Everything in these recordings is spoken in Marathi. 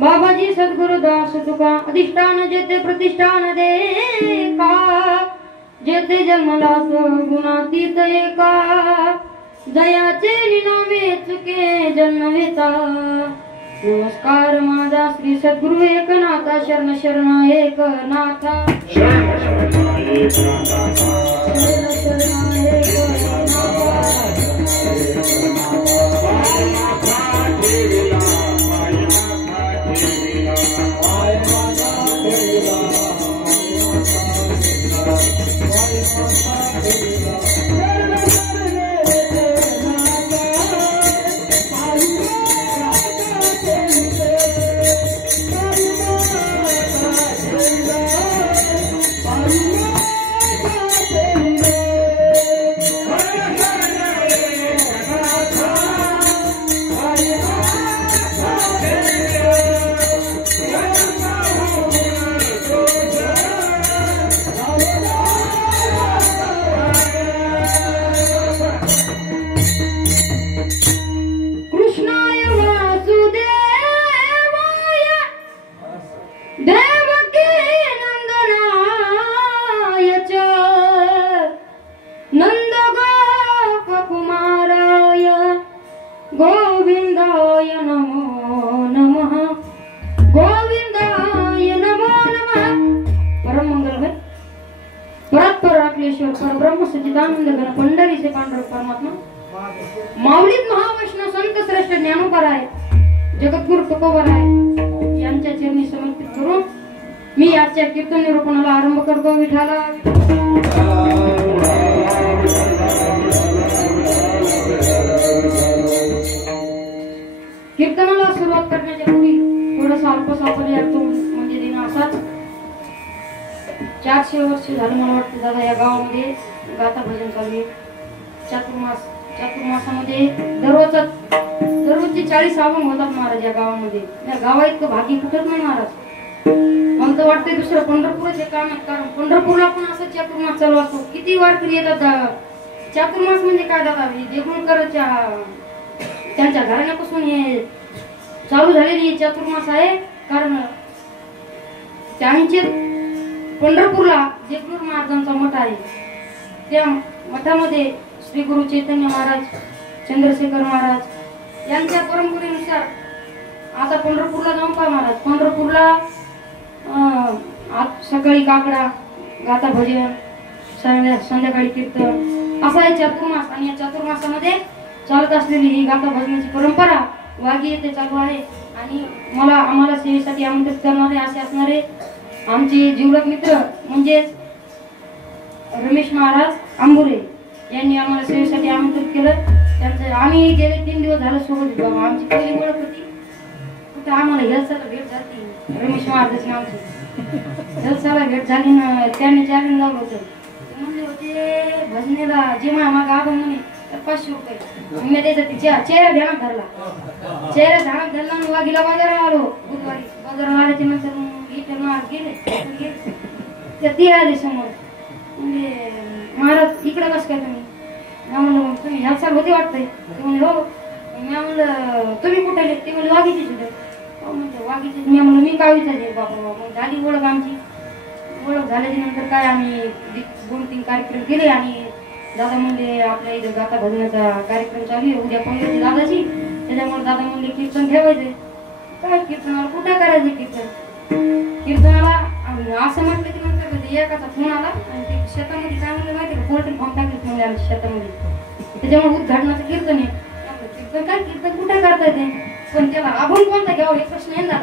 बाबाजी सद्गुरु दास तुका अधिष्ठान जेते प्रतिष्ठान दे का जेते जन्मला गुणातीत एका दयाचे निनामे चुके जन्मवेता नमस्कार माझा श्री सद्गुरु एकनाथा शरण शरण एकनाथा शरण शरण एकनाथा ब्रह्म सच्चिदानंद घन पंढरी से पांडुरंग परमात्मा माऊलीत महावैष्णव संत श्रेष्ठ ज्ञानोबराय जगद्गुरु तुकोबराय यांच्या चरणी समर्पित करून मी आजच्या कीर्तन निरूपणाला आरंभ करतो. विठाला कीर्तनाला सुरुवात करण्याच्या पूर्वी थोडासा अल्पसा पर्याय म्हणजे दिन असाच 400 वर्ष झालं मला वाटतं दादा या गावामध्ये गाथा भजन चालू आहे. चातुर्मासामध्ये दररोजचे 40 अभंग होतात महाराज या गावामध्ये. या गावा इतकं भागी कुठत नाही महाराज. मला तर वाटतंय दुसरं पंढरपूरच काम आहे, कारण पंढरपूरला पण असं चातुर्मास चालू असतो. किती वारकरी येतात. चातुर्मास म्हणजे काय दादा, देगुळकरच्या त्यांच्या घराण्यापासून हे चालू झालेली चातुर्मास आहे. कारण त्यांचे पंढरपूरला देगलूर महाराजांचा मठ आहे. त्या मठामध्ये श्री गुरु चैतन्य महाराज, चंद्रशेखर महाराज यांच्या परंपरेनुसार आता पंढरपूरला जाऊन पहा महाराज. पंढरपूरला सकाळी काकडा, गाथा भजन, संध्याकाळी कीर्तन असा आहे चातुर्मास. आणि या चातुर्मासामध्ये चालत असलेली ही गाथा भजनाची परंपरा वागी येथे चालू आहे. आणि आम्हाला सेवेसाठी आमंत्रित करणारे असे असणारे आमचे जीवलग मित्र म्हणजे रमेश महाराज आंबुरे यांनी आम्हाला सेवेसाठी आमंत्रित केलं. त्यांचं आम्ही गेले 3 दिवस झालं सोबत बाबा. आमची पहिली ओळख होती कुठं आम्हाला हेल्साला भेट झाली. रमेश महाराजाची आमची हेल्साला भेट झाली ना. त्याने चॅलेंज लावलं होतं. म्हणले होते भजनेला जे मागा आबा म्हणे 500 रुपये. मी त्याचा तिच्या चेहरा ध्यानात धरला. चेहरा ध्यानात धरला आणि वागीला बाजारात आलो. बुधवारी बाजारात आल्याच्या नंतर गेले ती आले समोर. म्हणजे महाराज इकडे बस काय तुम्ही? म्हणलं मग तुम्ही ह्या साल होते वाटतंय. ते म्हणजे हो. मी म्हणलं तुम्ही कुठे आले? ते म्हणजे वाघीची सुद्धा. म्हणजे वाघीची. मी म्हणलं मी गावीचा आहे बाबा. मग झाली ओळख आमची. ओळख झाल्याच्या नंतर काय आम्ही 2-3 कार्यक्रम केले. आणि दादा म्हणले आपल्या इथं गाथा भजनाचा कार्यक्रम चालू आहे उद्या पंगतीची दादाची. त्याच्यामुळे दादा म्हणले कीर्तन ठेवायचे. काय कीर्तनाला कुठं करायचं कीर्तन? कीर्तनाला असं म्हटलं की नंतर कधी एकाचा फोन आला आणि ते शेतामध्ये काय म्हणलं माहिती का, पोल्ट्री फार्म टाकले म्हणजे आमच्या शेतामध्ये, त्याच्यामुळे उद्घाटनाचं कीर्तन आहे. कीर्तन काय कीर्तन कुठे करता येते, पण त्याला अभंग कोणता घ्यावा हे प्रश्न आहे ना.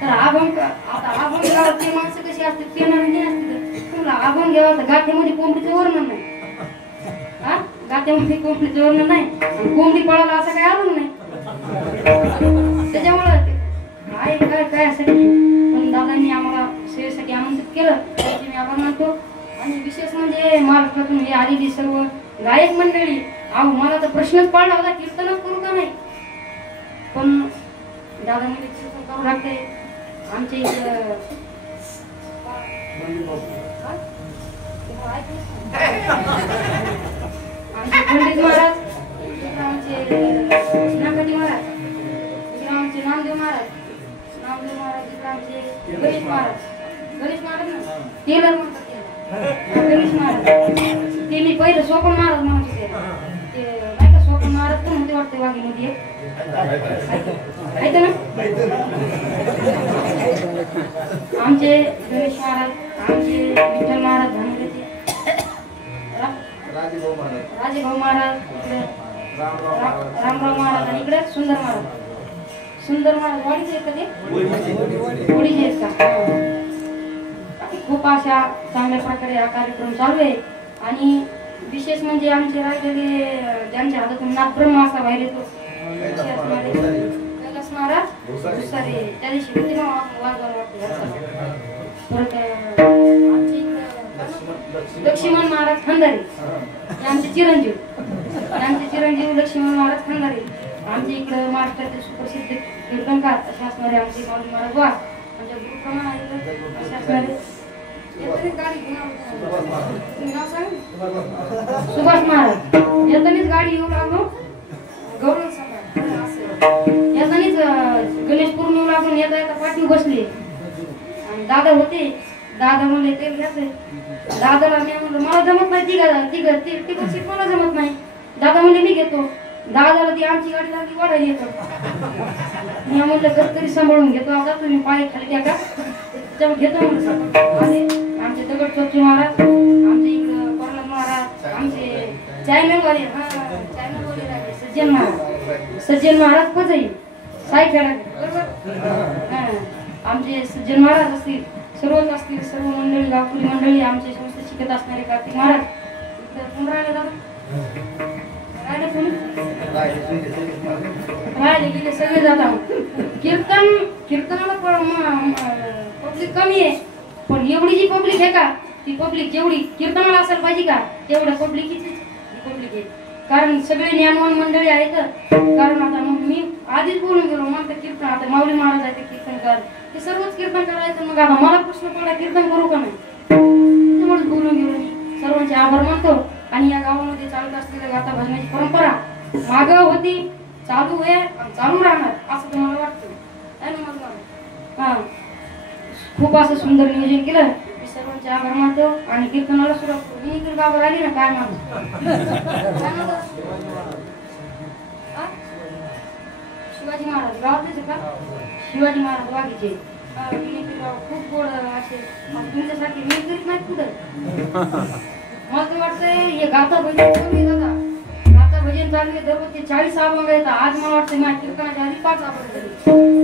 तर अभंग आता अभंग गावात ते माणसं कशी असते ते नाही असते, तुला अभंग घ्यावा तर गाठ्यामध्ये कोंबडीचं वर्णन नाही. हा, गाठ्यामध्ये कोंबडीचं वर्णन नाही, कोंबडी पळाला असं काय अभंग नाही. त्याच्यामुळे काय काय काय असं पण दादांनी आम्हाला सेवेसाठी आमंत्रित केलं, त्याचे मी आभार मानतो. आणि विशेष म्हणजे महाराष्ट्रातून हे आलेली सर्व गायक मंडळी, मला तर प्रश्नच पडला होता कीर्तनच करू का नाही, पण दादा म्हणजे कीर्तन करू लागते. आमच्या इथं आमचे पंडित महाराज, आमचे सेनापती महाराज, आमचे नामदेव महाराज, आमचे गणेश महाराज ना टेलर म्हणतात, गणेश महाराज ते मी पहिलं सोपन महाराज म्हणायचे, ते नाही का सोपन महाराज पण होते वाटते वाघीमध्ये ऐक ना. आमचे गणेश महाराज, आमचे विठ्ठल महाराज, धानगडचे राजेभाऊ महाराज, रामराव महाराज आणि इकडे सुंदर महाराज वाडीचे आहेत का ते, वाडीचे आहेत का. खूप अशा चांगल्या प्रकारे हा कार्यक्रम चालू आहे. आणि विशेष म्हणजे आमचे राहिलेले ज्यांच्या हातातून नाथब्रह्म असा बाहेर येतो कैलास महाराज दुसरे त्या दिवशी होते ना परत आमचे लक्ष्मण महाराज खंदारे आमचे चिरंजीव लक्ष्मण महाराज खंदारे. आमच्या इकडं महाराष्ट्रातील सुप्रसिद्ध कीर्तनकार असे असणारे आमचे माऊली महाराज वाघ, आमच्या गुरुप्रमाणे असे असणारे सुभाष महाराज यातनीच गाडी येऊ लागलो, गौरव यातनीच गणेशपूर येऊ लागून येता येता पाठी बसले आणि दादा होते. दादा म्हणले तेल घ्यायचे, दादाला मी म्हणलं मला जमत नाही, ती सीट मला जमत नाही. दादा म्हणले मी घेतो. दादाला ती आमची गाडी लागली वाढायला येतो. मी म्हणलं कस तरी सांभाळून घेतो, आता तुम्ही पाय खाली द्या का त्याच्यामुळे घेतो म्हणलं. आमचे दगडचोपचे महाराज, आमचे इकडं प्रल्हाद महाराज, आमचे चॅनलवाले सज्जन महाराज पजई सायखेडा बरोबर. आमचे सज्जन महाराज असतील, सर्वच असतील, सर्व मंडळी गावकरी मंडळी, आमचे संस्था शिकत असणारे कार्तिक महाराज इकडे कोण राहिले दादा, राहिले गेले सगळे जातात. कीर्तनाला पब्लिक कमी आहे, पण एवढी जी पब्लिक आहे का, ती पब्लिक जेवढी कीर्तनाला असायला पाहिजे का तेवढ्या पब्लिक आहे. कारण सगळे ज्ञानवान मंडळी आहेत. कारण आता मग मी आधीच बोलून गेलो, मग कीर्तन आता माऊली महाराज आहेत कीर्तनकार, ते सर्वच कीर्तन करायचं. मग आता मला प्रश्न पडला कीर्तन करू का नाही, त्यामुळेच बोलून गेलो मी. सर्वांचे आभार मानतो. आणि या गावामध्ये चालत असलेल्या गाथा भजनाची परंपरा मागं होती, चालू आहे आणि चालू राहणार असं तुम्हाला वाटतं. हा, खूप असं सुंदर नियोजन केलं. मी सर्वांचे आभार मानतो आणि कीर्तनाला सुरुवात करू. मी इकडे बाबा आली ना काय शिवाजी महाराज गावातच का, शिवाजी महाराज वाघीचे खूप गोड असे तुमच्यासारखे मी करीत नाही कुठं. मला तर वाटतंय हे गाथा भजन कमी जाता, गाथा भजन चालले दररोज 40 अभंग येतात. आज मला वाटतं माझ्या कीर्तनाच्या आधी 5 अभंग झाले.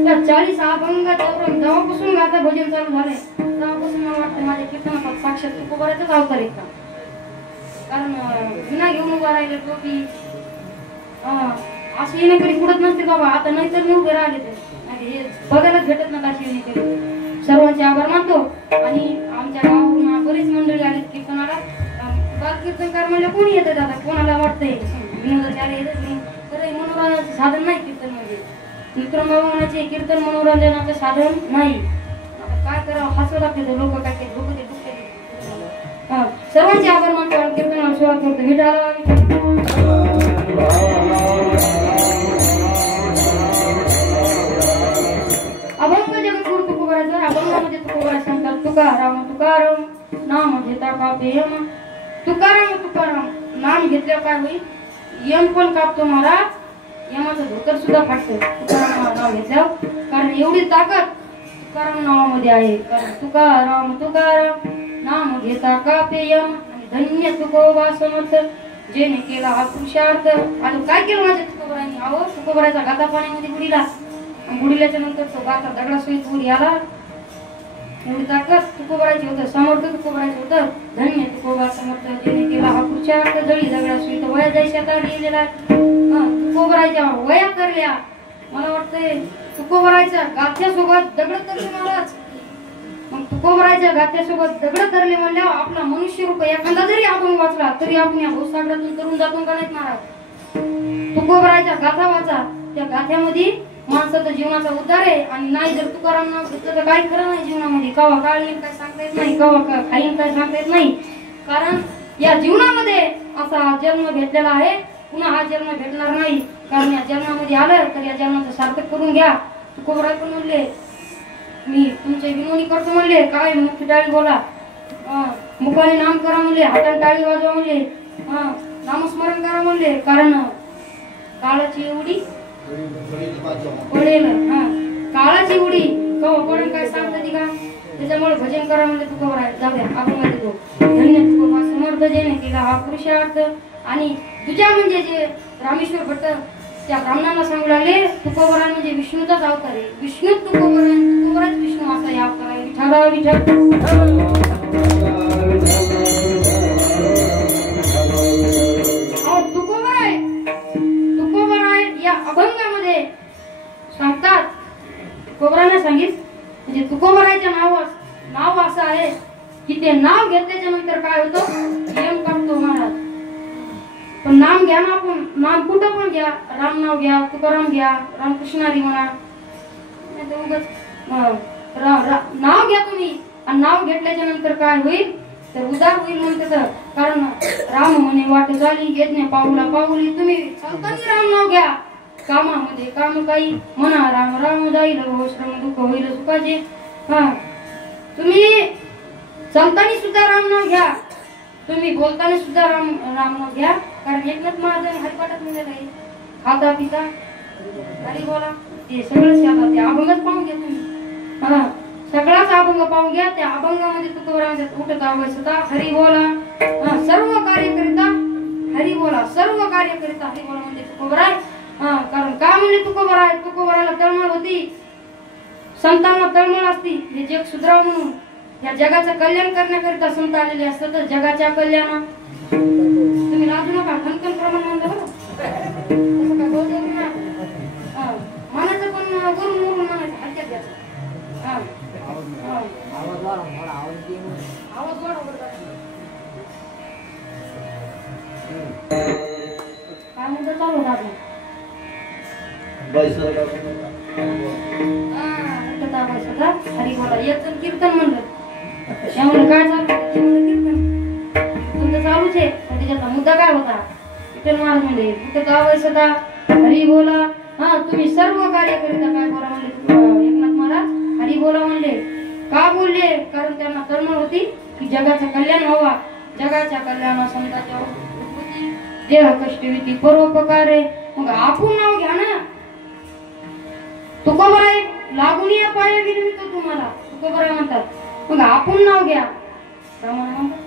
त्या 40 अभंगात जेव्हापासून गाथा भजन चालू झाले तेव्हापासून मला वाटतं माझ्या कीर्तनात साक्षात तुकोबाराचाच अवतार आहे का. कारण विना घेऊन उभा राहिले टोपी अशी येणेकरी पुढत नसते बाबा. आता नाहीतर मी उभे राहिले तर हे बघायलाच भेटत नाही अशी येणेकरी. सर्वांचे आभार मानतो. आणि आमच्या गावावरून बरीच मंडळी आली कीर्तनाला. बाल कीर्तनकार म्हणजे कोणी येतं दादा, कोणाला वाटतंय विनोदाचार्य येतं, तर मनोरंजनाचं साधन नाही कीर्तन म्हणजे. विक्रमभवनाचे कीर्तन मनोरंजनाचं साधन नाही. आता काय करावं, हसत लागते लोक काय ते लोक ते दुखते. सर्वांचे आभार मानतो. कीर्तनाला सुरुवात करतो. अभंग जगद्गुरु तुकोबाराचा, अभंगामध्ये तुकोबारा सांगतात तुकाराम तुकाराम नाम घेता कापे यम. तुकाराम नाम घेतल्यावर काय होईल, यम पण कापतो महाराज, यमाचं धोतर सुद्धा फाटतं तुकाराम नाव घेतल्यावर. कारण एवढी ताकद तुकाराम नावामध्ये आहे. कारण तुकाराम तुकाराम नाम घेता कापेयम आणि धन्य तुकोबा समर्थ जेने केला हा पुरुषार्थ. आणि काय केलं माझ्या तुकोबरांनी? अहो तुकोबराचा गाता पाण्यामध्ये बुडीला. बुडील्याच्या नंतर तो गाता दगडासहित वर आला. एवढी ताकद तुकोबराची होतं, समर्थ तुकोबराचं होतं. धन्य तुकोबा समर्थ जेने केला हा पुरुषार्थ जळी दगडासहित वया जायच्या आता लिहिलेला आहे. तुकोबराच्या वया करल्या. मला वाटतंय तुकोबराच्या गाथ्यासोबत दगड तरले महाराज. मग तुकोबराच्या गाथ्यासोबत दगड तरले म्हणल्यावर आपला मनुष्य रूप एखादा जरी आपण वाचला तरी आपण या भवसागरातून तरुण जातो का नाहीत महाराज? तुकोबराच्या गाथा वाचा. त्या गाथ्यामध्ये माणसाचा जीवनाचा उद्धार आहे. आणि नाही जर तुकाराम नाव घेतलं तर काही खरं नाही जीवनामध्ये. कवा काळ येईल काय सांगता येत नाही, कवा खाईन काय सांगता येत नाही. कारण या जीवनामध्ये असा जन्म भेटलेला आहे, पुन्हा हा जन्म भेटणार नाही. कारण या जन्मामध्ये आलं तर या जन्माचं सार्थक करून घ्या. तुकोबराय पण म्हणले मी तुमचे विनोदी करतो म्हणले. काय मुख टाळी बोला, मुखाने नाम करा म्हणले, हाताने टाळी वाजवा म्हणले, नामस्मरण करा म्हणले. कारण काळाची एवढी पडेल, काळाची उडी कवा पडेल काय सांगता ती का? त्याच्यामुळे भजन करा म्हणले तुकोबराय. जाऊ द्या आपण म्हणतो तो धन्य तुकोबा समर्थ जेने केला हा पुरुषार्थ. आणि तुझ्या म्हणजे जे रामेश्वर भट्ट त्या ब्राह्मणांना सांगू लागले तुकोबरा म्हणजे विष्णूचाच अवतार आहे. विष्णू तुकोबराच विष्णू असा या अवतार आहे. विठ्ठला विठ्ठल तुकोबराय या अभंगामध्ये सांगतात. तुकोबराने सांगित म्हणजे तुकोबरायच्या नाव असं आहे की ते नाव घेतल्याच्या नंतर काय होतं यम कापतो महाराज. पण नाम घ्या ना आपण, नाम कुठं पण घ्या, राम नाव घ्या, तुकाराम घ्या, रामकृष्णारी म्हणा, नाव घ्या तुम्ही. आणि नाव घेतल्याच्या नंतर काय होईल तर उदार होईल म्हणतात. कारण राम म्हणे वाट झाली यज्ञ पाऊला पाऊली. तुम्ही चालताना राम नाव घ्या, कामामध्ये काम काही म्हणा राम राम जाईल श्रम दुःख होईल सुखाचे. तुम्ही चालताना सुद्धा राम नाव घ्या, तुम्ही बोलताना सुद्धा राम नाव घ्या. कारण एकनाथ महाराज हरिपाठात म्हणलेलं आहे खाता पिता हरी बोला. ते सगळंच आता ते अभंगच पाहून घ्या तुम्ही. सगळाच अभंग पाहून घ्या. त्या अभंगामध्ये तुकोबरांचा उठत आवश्यकता हरी बोला. सर्व कार्य करिता हरी बोला, सर्व कार्य करिता हरी बोला म्हणजे तुकोबराय. कारण का म्हणजे तुकोबराय? तुकोबराला तळमळ होती, संतांना तळमळ असती हे जग सुधराव म्हणून. या जगाचं कल्याण करण्याकरिता संत आलेले असतात. जगाच्या कल्याण तुम्ही लाजू नका, खनखन प्रमाण म्हणलं बरं तसं काय बोलतो ना मनाचं पण वरून वरून म्हणायचं हलक्यात घ्यायचं. आवाज वाढव काय म्हणतो चालू होता आपलं हरी बोला. एक जण कीर्तन म्हणलं त्यामुळे काय चालू कीर्तन तुमचं चालूच आहे. त्याच्यातला मुद्दा काय होता? विठ्ठल महाराज म्हणले कुठं आवश्यकता हरी बोला. तुम्ही सर्व कार्य करिता काय बोला म्हणले एकनाथ महाराज हरी बोला म्हणले. का बोलले? कारण त्यांना तळमळ होती की जगाचं कल्याण व्हावा. जगाच्या कल्याणा संतांच्या देह कष्टविती परोपकारे. मग आपण नाव घ्या ना. तुकोबराय लागून या पाया गिरवितो तुम्हाला तुकोबराय म्हणतात. मग आपण नाव घ्या प्रमाण म्हणतात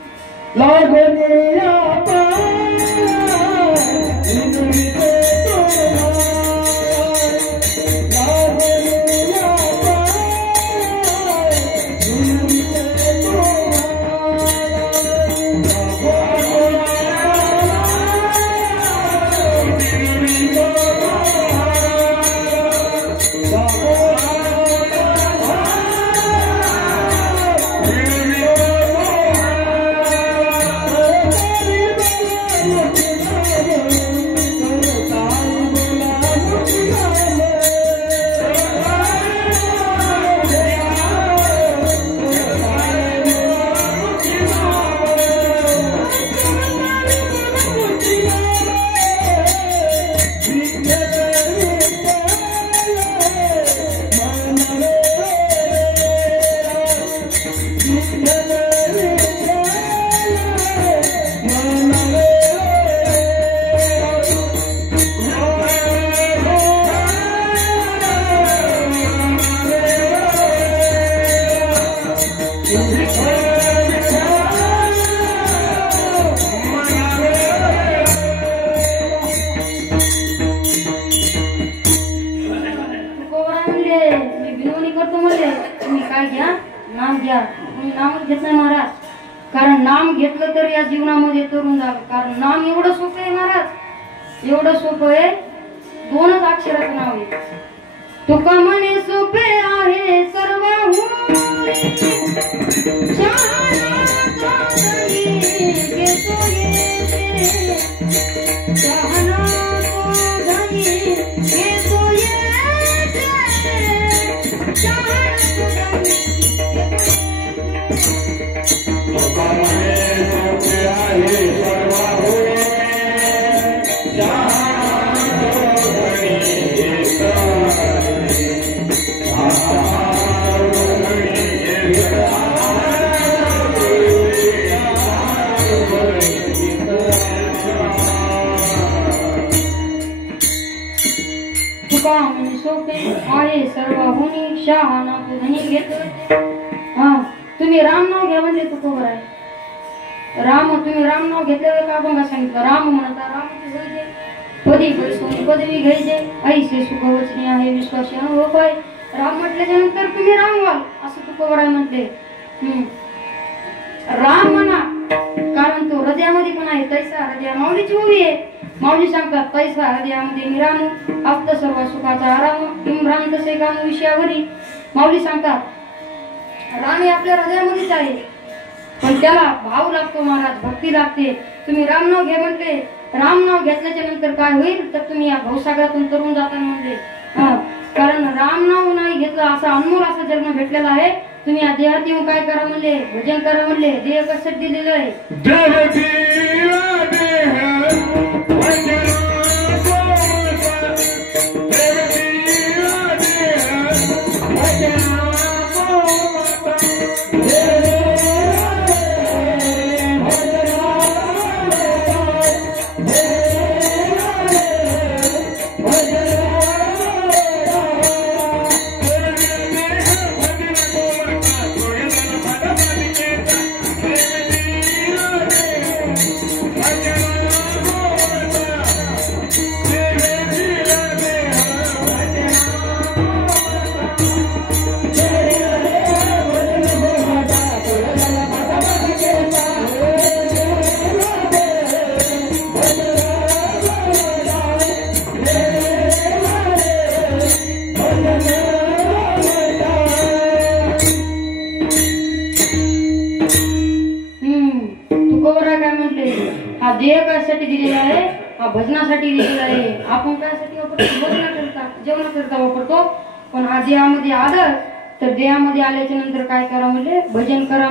नाम घ्या. तुम्ही नामच घेत नाही महाराज, कारण नाम घेतलं तर या जीवनामध्ये तरुण जावं. कारण नाम एवढं सोपं आहे महाराज, एवढं सोपं आहे. 2च अक्षराचं नाव आहे. तुका म्हणे सोपे आहे सर्वहून आहे सर्वहुनी शहाणा धनी घेतो. तुम्ही राम नाव घ्या म्हणले तुकोबर आहे. राम तुम्ही राम नाव घेतल्यावर का अभंगा सांगितलं. राम म्हणता राम घ्यायचे, पदी परिसोनी पदवी घ्यायचे, ऐसे सुखवचनी आहे विश्वासी अनुभव आहे. राम म्हटल्याच्या नंतर तुम्ही राम व्हाल असं तुकोबर आहे म्हटले. राम म्हणा कारण तो हृदयामध्ये पण आहे. तैसा हृदया माऊलीची उभी आहे. माऊली सांगतात तैसा हृदयामध्ये निराम असत सर्व सुखाचा आराम इम्रान तसे काम विषयावरी. माऊली सांगतात राम हे आपल्या हृदयामध्येच आहे, पण त्याला भाव लागतो महाराज, भक्ती लागते. तुम्ही राम नाव घ्या म्हटले. राम नाव घेतल्याच्या नंतर काय होईल तर तुम्ही या भवसागरातून तरुण जाताना म्हणले. कारण राम नाव नाही घेतलं असा अनमोल असा जन्म भेटलेला आहे. तुम्ही या देहात येऊन काय करा म्हणले, भजन करा म्हणले. देह कशात दिलेलं आहे. देह कशासाठी दिलेला आहे, हा भजनासाठी दिलेला आहे. आपण कशासाठी वापरतो, भजनाकरता जेवणाकरता वापरतो. पण हा देहामध्ये आलं तर देहामध्ये आल्याच्या नंतर काय करा म्हणजे भजन करा.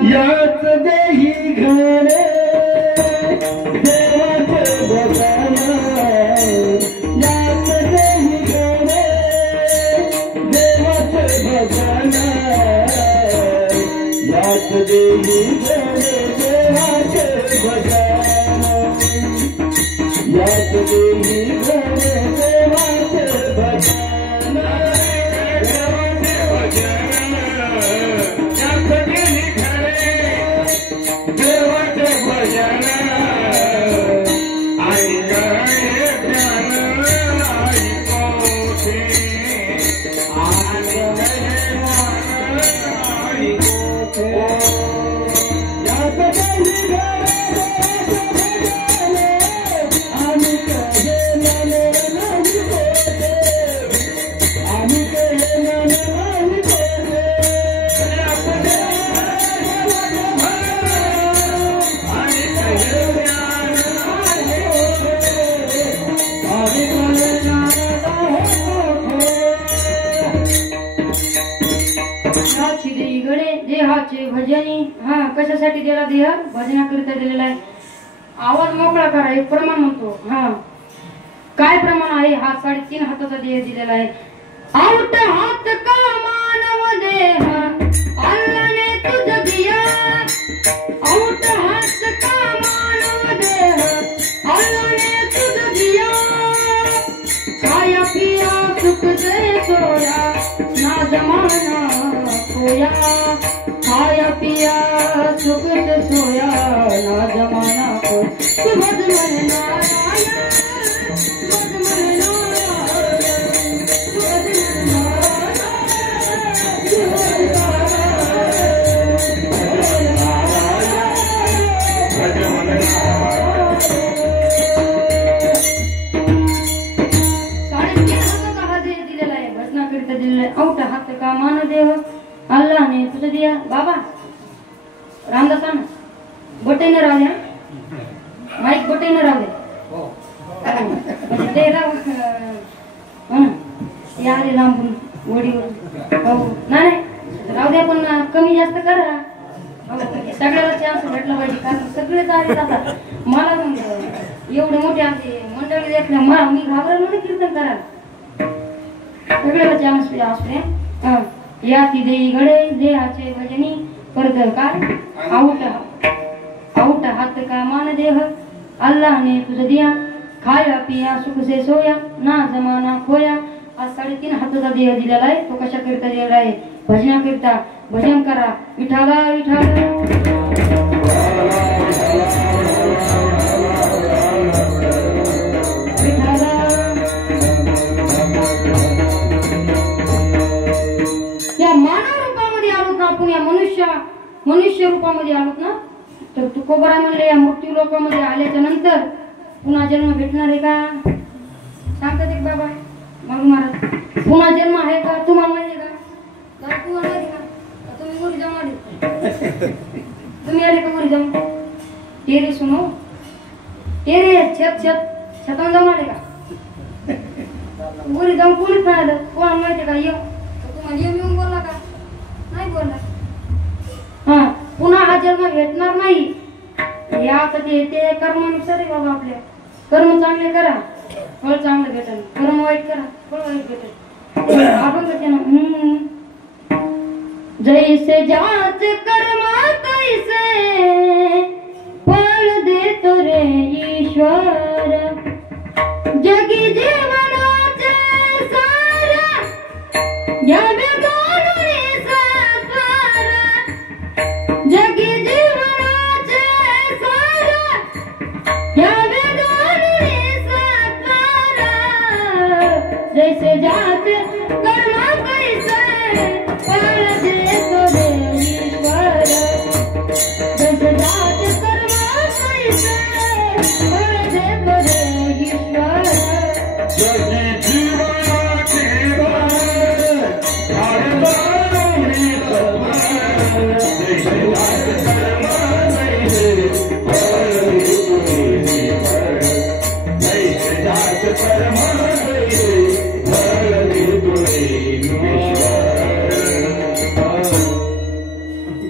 देहाचे भजनी कशासाठी दिला देह भजनाकरिता दिलेला आहे. आवाज मोकळा करा एक प्रमाण म्हणतो. काय प्रमाण आहे. हा 3.5 हाताचा देह दिलेला आहे. आउट हात का मानव देह अल्लाने तुझ दिया. आउट हात का मानव देह अल्लाने तुझ दिया. खाया पिया सुख से सोया ना जमाना खोया. खाया पिया पूजा बाबा रामदासांना बटेन राहू द्या माईक बटेन राहू द्या म्हणजे ते राहू या रे लांबून वडीवर हो नाही राहू द्या पण कमी जास्त करा सगळ्याला चान्स भेटला पाहिजे कारण सगळे चालले जातात मला एवढे मोठे आमचे मंडळी देखल्या मला मी घाबरलो नाही कीर्तन करायला सगळ्याला चान्स असते या ती देई घडे देहाचे भजनी करत काय आऊट हात का मान देह अल्लाह ने तुझ दिया खाया पिया सुख से सोया ना जमाना खोया आज 3.5 हाताचा देह दिलेला आहे तो कशा करता दिलेला आहे भजना करता भजन करा विठाला विठाला या मानव रूपामध्ये आलोत ना आपण या मनुष्य रूपामध्ये आलोत ना तर तुकोबरा म्हणले या मृत्यू लोकांमध्ये आल्याच्या नंतर पुन्हा जन्म भेटणार आहे का सांगतात एक बाबा मग महाराज पुन्हा जन्म आहे का तुम्हाला माहिती का तुम्हाला माहिती का तुम्ही वरी जाऊन आले तुम्ही आले का वरी जाऊन तेरे सुनो तेरे छतान जाऊन आले का वरी जाऊन कोणीच नाही आलं कोणाला माहिती का येऊ तुम्हाला येऊन बोलला का नाही बोलला हा पुन्हा हा जन्म भेटणार नाही या आता ते कर्मानुसार आहे बाबा आपल्या कर्म चांगले करा फळ चांगलं भेटेल कर्म वाईट करा फळ वाईट भेटेल आपण करते ना जैसे जाच कर्मा तैसे फळ देतो रे ईश्वर जगी जीवनाचे सार या जगी जीवनाचे सार या जैसे जात कर्मा कैसे फल देतो रे ईश्वर जैसे जात कर्मा कैसे फल देतो रे ईश्वर जगी जीवनाचे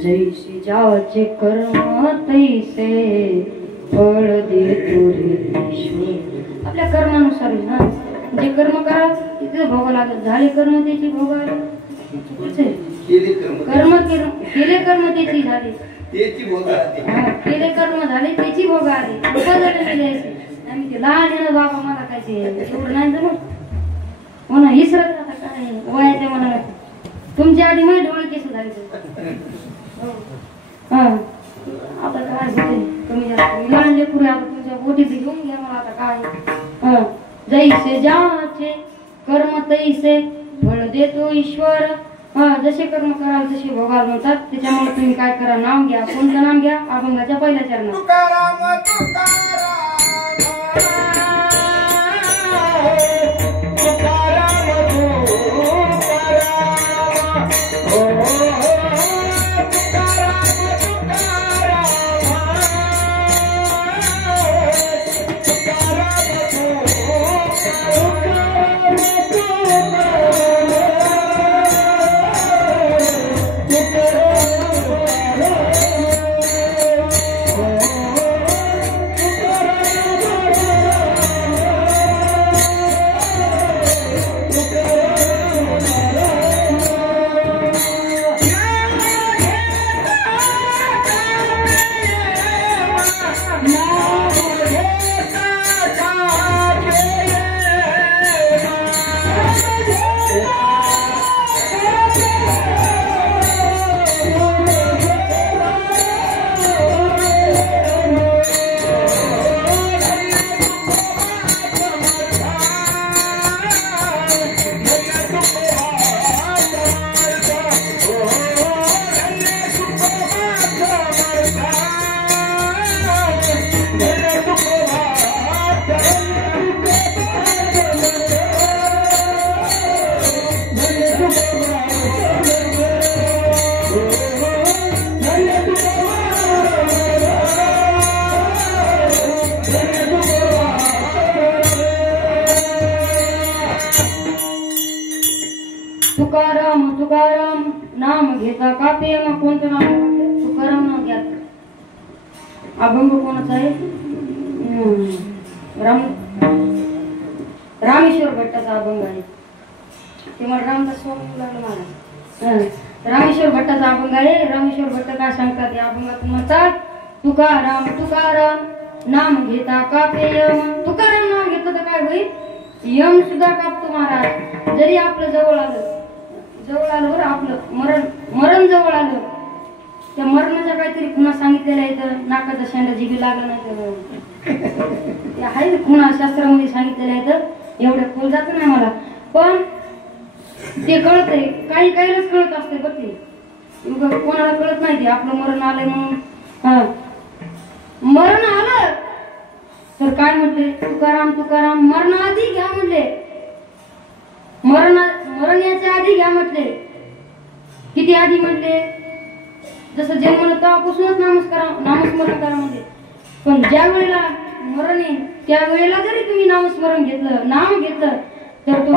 जैसे जाचे कर्म तैसे फळ देतो रे ईश्वर आपल्या कर्मानुसार ना जे कर्म करा तिथे भोग लागत झाले कर्म त्याची भोग केले कर्म त्याची झाले केले कर्म झाले त्याची भोग आले आम्ही ते लहान आहे ना बाबा मला काय ते एवढं नाही जमत हो ना इसरत आता काय वयाच्या मनाला तुमच्या आधी माझे डोळे केस झाले हा आता काय होते कमी जास्त लहान लेकरू आता तुमच्या बोटीत घेऊन घ्या मला आता काय जैसे जाचे कर्म तैसे फळ देतो ईश्वर जसे कर्म कराल तसे भोगाल म्हणतात त्याच्यामुळे तुम्ही काय करा नाम घ्या कोणतं नाम घ्या अभंगाच्या पहिल्या चरणात घेता का पेय मग कोणतं नाव तुकाराम नाव घ्या. अभंग कोणाचा आहे? रामेश्वर भट्टाचा अभंग आहे. ते मला रामदास स्वामी लागलं मला. रामेश्वर भट्टाचा अभंग आहे. रामेश्वर भट्ट काय सांगतात या अभंगातून म्हणतात, तुकाराम तुकाराम नाम घेता का पेय. तुकाराम नाम घेतलं तर काय होईल? यम सुद्धा कापतो महाराज. जरी आपलं जवळ आलं बरं, आपलं मरण जवळ आलं, त्या मरणाच्या काहीतरी खुणा सांगितलेल्या आहेत. नाकाचा शेंडा जिभी लागला नाही तर आहे खुणा शास्त्रामध्ये सांगितलेल्या आहेत. एवढ्या खोल जात नाही मला, पण ते कळतंय. काही काहीलाच कळत असते बरं. ते कोणाला कळत नाही ते आपलं मरण आलंय म्हणून. मरण आलं तर काय म्हटले? तुकाराम तुकाराम मरणाआधी घ्या म्हटले. मरण याच्या आधी घ्या म्हटले. किती आधी म्हटले? जसं जन्मलं तेव्हापासूनच नामस्मरण करा म्हणजे. पण ज्या वेळेला मरण येईल त्यावेळेला जरी तुम्ही नामस्मरण घेतलं, नाम घेतलं तर तो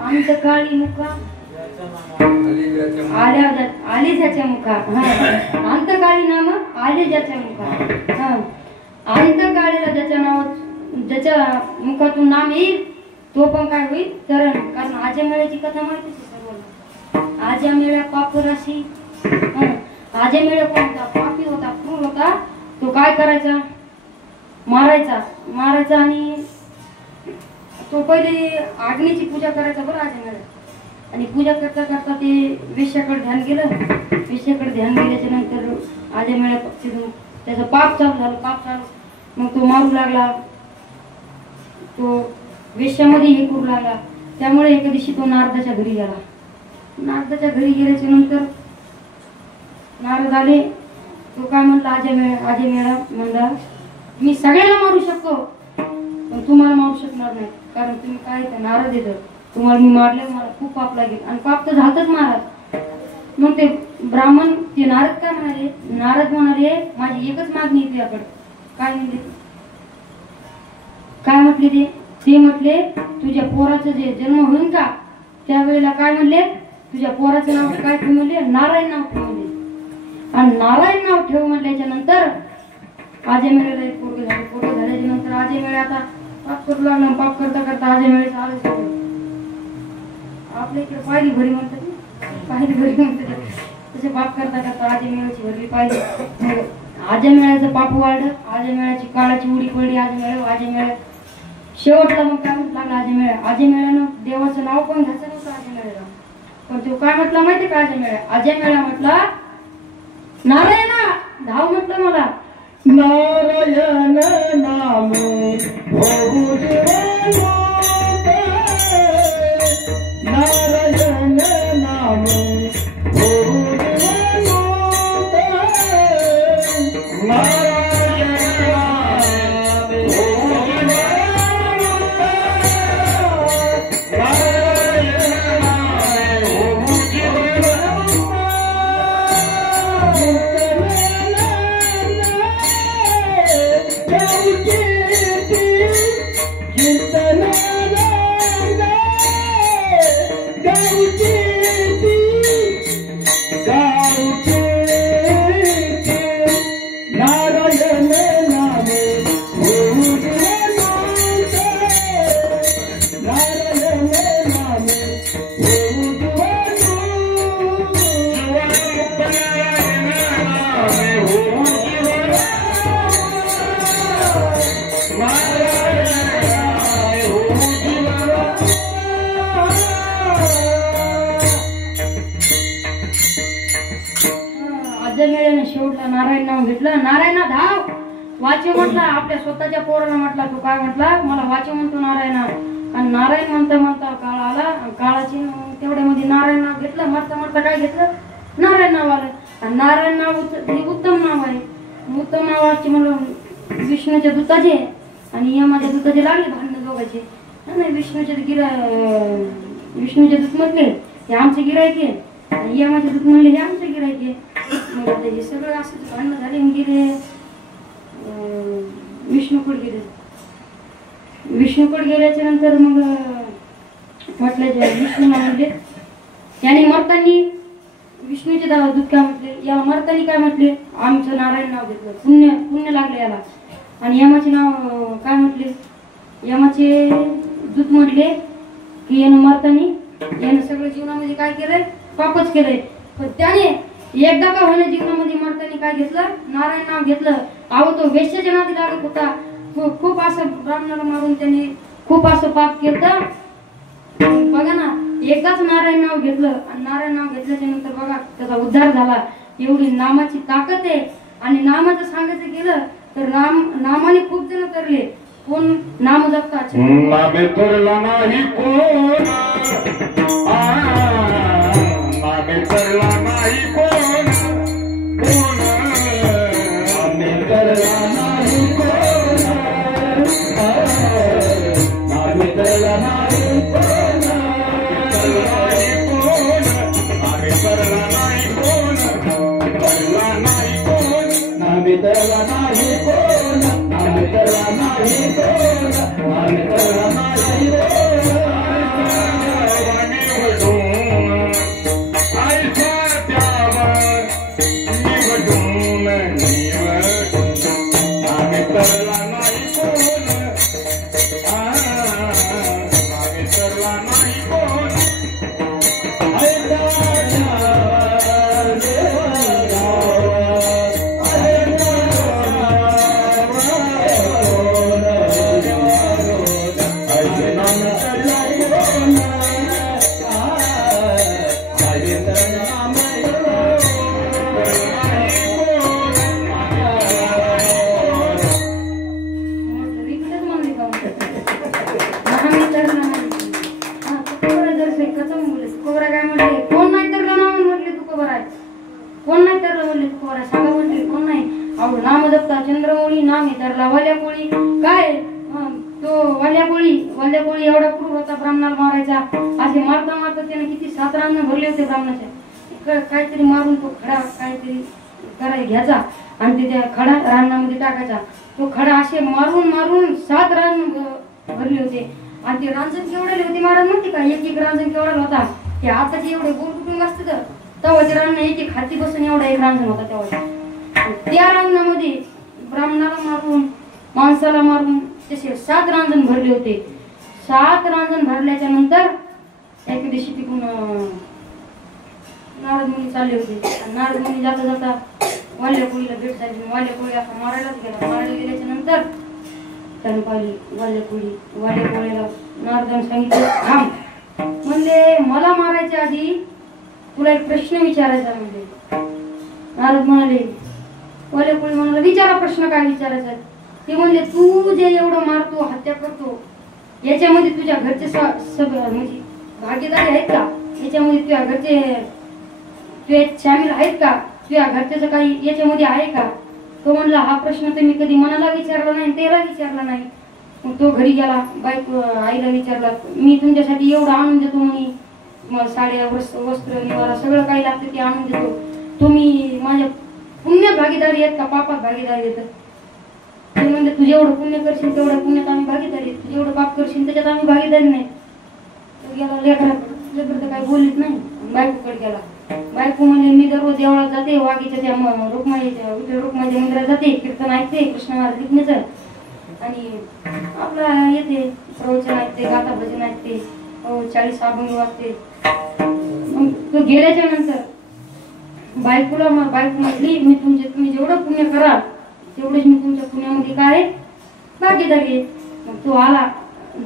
अंतकाळी मुखा आले ज्याच्या मुखा. अंतकाळी नाम आले ज्याच्या मुखा. अंतकाळीला ज्याच्या मुखातून नाम येईल तो पण काय होईल? तरण. कारण आज्या मेळ्याची कथा माहितीच आहे सर्वांना. आज्या मेळ्या पापराशी. आज्या मेळ्या कोणता? पापी होता, क्रूर होता. तो काय करायचा? मारायचा आणि तो पहिले अग्नीची पूजा करायचा बरं आज्या मेळ्यात. आणि पूजा करता करता ते वेश्याकडे ध्यान गेलं. वेश्याकडे ध्यान गेल्याच्या नंतर आज्या मेळ्यात त्याचं पाप चालू झालं. मग तो मारू लागला, तो वेश्यामध्ये हे करू लागला. त्यामुळे एके दिवशी तो नारदाच्या घरी गेला. नारदाच्या घरी गेल्याच्या नंतर नारद आले. तो काय म्हणला? आज्या मेळा म्हणला, मी सगळ्याला मारू शकतो पण तुम्हाला मारू शकणार नाही. कारण तुम्ही काय नारद येतं, तुम्हाला मी मारले मला खूप पाप लागेल. आणि पाप तर झालतच महाराज. मग ते ब्राह्मण ते नारद काय म्हणाले? नारद म्हणाले, माझी एकच मागणी आहे तुझ्याकडे. काय म्हणले? काय म्हटले ते म्हटले, तुझ्या पोराचं जे जन्म होईल का त्यावेळेला काय म्हणले? तुझ्या पोराचं नाव काय ठेव म्हणले? नारायण नाव ठेव म्हणले. आणि नारायण नाव ठेव म्हटल्याच्या नंतर आज्या मेळ्याला एक पोरगं झालं. पोरगं झाल्याच्या नंतर आज्या मेळ्या आता पाप करू लागला. पाप करता करता आज्या मेळ्याचं आलंच आपल्या इकडे पाहिली भरी म्हणतात, पाहिली भरी म्हणतात. तसे पाप करता करता आज्या मेळ्याची भरली पाहिली. आज्या मेळ्याचं पाप वाढलं. आज्या मेळ्याची काळाची उडी पडली. आज्या मेळ्या शेवटला मग काय म्हटलं लागला? आज्या मेळ्यानं देवाचं नाव पण घ्यायचं नव्हतं आज्या मेळ्याला. पण तो काय म्हटला माहिती का? आज्या मेळ्या म्हटला, नारायणा धाव म्हटलं मला. नारायण नाम होऊ देवानो, नारायण नाम होऊ देवानो, नारायण नाम होऊ देवानो, नारायण नाम होऊ देवानो. कीर्तन शेवटला नारायण नाव घेतलं. नारायणा धाव वाचे म्हटला, आपल्या स्वतःच्या पोराला म्हटला. तो काय म्हटला, मला वाचे म्हणतो नारायणा. आणि नारायण म्हणता म्हणता काळ आला. काळाची तेवढ्यामध्ये नारायण नाव घेतलं. मरता मरता काय घेतलं, नारायण नाव आलं. आणि नारायण नाव हे उत्तम नाव आहे. उत्तम नावाची म्हणून विष्णूच्या दूताचे आणि यमाच्या दूताचे लागले भांडणं दोघांचे. नाही विष्णूचे दूत म्हटले हे आमचे गिरायके आणि यमाचे दूत म्हणले हे आमचे गिरायके. मग आता हे सगळं असं भांडणं झाले. गेले विष्णूकडे गेले. विष्णूकडे गेल्याच्या नंतर मग म्हटलं विष्णूला म्हणले याने मरतानी विष्णूचे दूत काय म्हटले, या मरतानी काय म्हटले, आमचं नारायण नाव घेतलं, पुण्य पुण्य लागलं याला. आणि यमाचे नाव काय म्हटले, यमाचे दूत म्हटले की यानं मरतानी यानं सगळं जीवनामध्ये काय केलंय, पापच केलंय. पण त्याने एकदा का होण्या जीवनामध्ये मरतानी काय घेतलं, नारायण नाव घेतलं. अहो तो वेश्याच्या नादी लागत होता. खूप असं ब्राह्मणाला मारून त्यांनी खूप असं पाप केलं. बघा ना, एकदाच नारायण नाव घेतलं आणि नारायण नाव घेतल्याच्या नंतर बघा त्याचा उद्धार झाला. एवढी नामाची ताकद आहे. आणि नामाचं सांगायचं गेलं तर नामाने खूप जण तरले. कोण नाम जपतात, नामे तरला नाही कोण, नामे तरला नाही कोण, नामे तरला नाही कोण, नामे तरला नाही कोण, नामे तरला नाही कोण, तरला नाही कोण, नामे तरला नाही कोण, नामे तरला नाही कोण, नामे तरला नाही कोण. चंद्रमौळी नामे तरला वाल्या कोळी. काय तो वाल्या कोळी एवढा क्रूर होता, ब्राह्मणाला मारायचा. असे मारता मारता त्याने किती 7 रान भरले होते ब्राह्मणाचे. काहीतरी मारून तो खडा काहीतरी करायला घ्यायचा आणि ते त्या खडा रानामध्ये टाकायचा. तो खडा असे मारून मारून 7 रान भरले होते. आणि ते रांजण केवढे होते महाराज माहिती का, एक रांजण केवढा होता. ते आताचे एवढे गोल कुटुंब असते तर तेव्हा ते रान एक हाती बसून एवढा एक रांजण होता. तेव्हा त्या रांजणामध्ये ब्राह्मणाला मारून माणसाला मारून तसे 7 रांजण भरले होते. 7 रांजण भरल्याच्या नंतर एके दिवशी तिकडून नारद मुनी चालले होते. नारद मुनी जाता जाता वाल्या कोळीला भेट झाली. वाल्या कोळी असा मारायलाच गेला. मारायला गेल्याच्या नंतर त्याने पाहिली वाल्या कोळीला नारदाने सांगितलं थांब म्हणले, मला मारायच्या आधी तुला एक प्रश्न विचारायचा. म्हणजे नारद म्हणाले, वाल्या कोळी म्हणाला विचारा प्रश्न, काय विचारायचा. ते म्हणले तू जे एवढं मारतो, हत्या करतो, याच्यामध्ये तुझ्या घरचे सगळं म्हणजे भागीदारी आहेत का, याच्यामध्ये तुझ्या घरचे तुझे शामिल आहेत का, तुझ्या घरच्याचं काही याच्यामध्ये आहे का. तो म्हणला हा प्रश्न तर मी कधी मनाला विचारला नाही, त्याला विचारला नाही. मग तो घरी गेला, बायको आईला विचारला, मी तुमच्यासाठी एवढं आणून देतो म्हणे, मला साड्या वस्त्र निवारा सगळं काही लागतं ते आणून देतो, तुम्ही माझ्या पुण्यात भागीदारी आहेत का पापात भागीदारी आहेत. ते म्हणजे तू जेवढं पुण्य करशील तेवढ्या पुण्यात आम्ही भागीदारी, तू जेवढं पाप करशील त्याच्यात आम्ही भागीदारी नाही. तो गेला लेकराकडे, काही बोललीच नाही. बायकोकडे गेला. बायको म्हणजे मी दररोज देवळात जाते, वाघीच्या त्या रुक्माईच्या मंदिरात जाते, कीर्तन ऐकते, कृष्ण महाराज आणि आपला येते प्रवचन ऐकते, गाथा भजन ऐकते, 40 अभंग वाचते. मग तो गेल्याच्या नंतर बायको म्हटली मी तुम्ही जेवढं पुण्य कराल तेवढेच मी तुमच्या पुण्यामध्ये काय भागीदारी आहे. मग तो आला,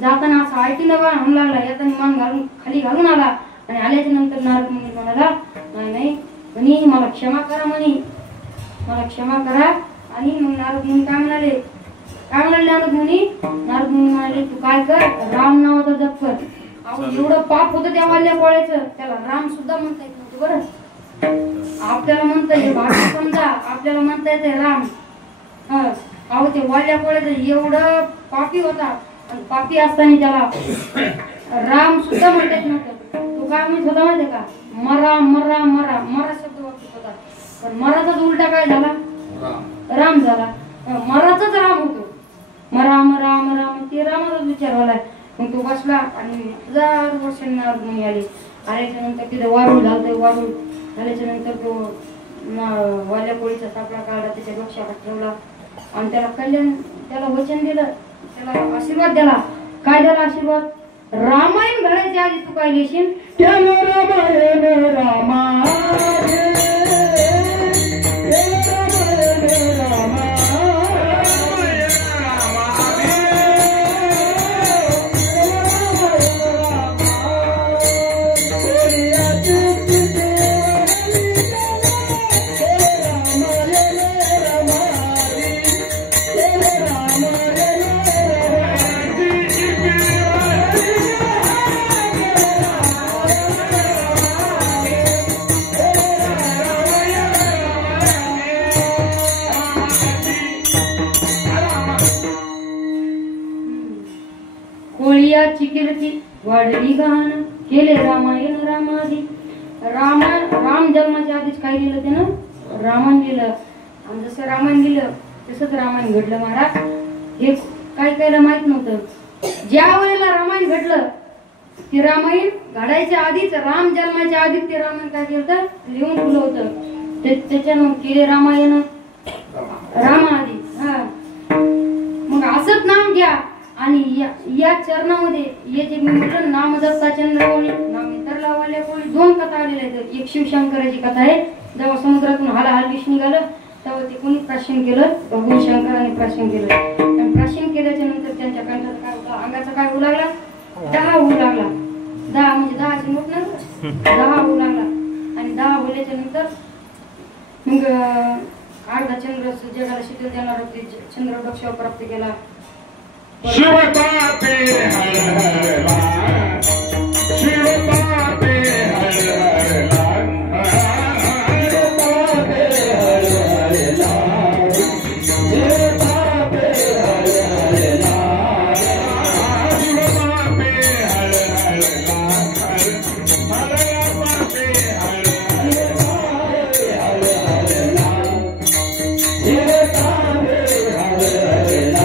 जाताना असा आयटीला हाण लागला, येताना मान घालून खाली घालून आला. आणि आल्याच्या नंतर नारद मुनी म्हणाला नाही म्हणे मला क्षमा करा म्हणे, मला क्षमा करा. आणि मग नारद मुनी काय म्हणाले नारद मुनी म्हणाले तू काय कर, राम नावाचा जप कर. अहो एवढं पाप होतं त्या वाल्या कोळ्याचं, त्याला राम सुद्धा म्हणता येत नव्हतं. बरं आपल्याला म्हणता येते भाषा समजा, आपल्याला म्हणता येते राम. अहो ते वाल्या कोळ्याचं एवढं पापी होता, आणि पापी असताना त्याला राम सुद्धा म्हणता येत नव्हतं. तो काय म्हणत होता माहितीये का, मरा मरा मरा मरा शब्द वापरत होता. पण मराचाच उलटा काय झाला, राम झाला. मराचाच राम होतो, राम राम राम, ते रामाचाच विचार झालाय. मग तो बसला आणि 1000 वर्षांनी नारद मुनी आल्याच्या नंतर तिथे वारूळ झालं. वारूळ झाल्याच्या नंतर तो वाल्या कोळीचा सापळा काढला, त्याच्या डोक्यावर ठेवला आणि त्याला कल्याण, त्याला वचन दिलं, त्याला आशीर्वाद दिला. काय दिला आशीर्वाद, रामायण घडायच्या आधी तू काय लिहिशील, त्याला रामायण रामा कीर्ती वाढली गाण केले रामायण रामादी. राम जन्माच्या आधीच काय लिहिलं त्यानं, रामायण लिहिलं. आणि जसं रामायण लिहिलं तसंच रामायण घडलं. महाराज हे काय कायला माहित नव्हतं. ज्या वेळेला रामायण घडलं ते रामायण घडायच्या आधीच, राम जन्माच्या आधीच ते रामायण काय केलं, लिहून ठेवलं होतं. त्याच्यानं केले रामायण रामादी. मग असंच नाम घ्या. आणि या चरणामध्ये हे जे मी म्हटलं नामदत्ता चंद्रवळी, नाम इतरला वाल्या कोळी, 2 कथा आलेल्या आहेत. एक शिवशंकराची कथा आहे, जेव्हा समुद्रातून हालाहाल विष निघालं तेव्हा ते कोणी प्राशन केलं, भगवान शंकराने प्राशन केलं. आणि प्राशन केल्याच्या नंतर त्यांच्या कंठात काय होतं, अंगाचा काय होऊ लागला, 10 होऊ लागला. 10 म्हणजे 10ची नोट नाही, 10 होऊ लागला. आणि 10 होल्याच्या नंतर मग अर्धा चंद्र जगाला शीतल देणार होते, चंद्र डोक्यावर प्राप्त केला. शिवपापे हरला, शिवपापे हरला, शिवपापे हरला, शिवपापे हरला, शिवपापे हरला, हरपापे शिवपापे हरला.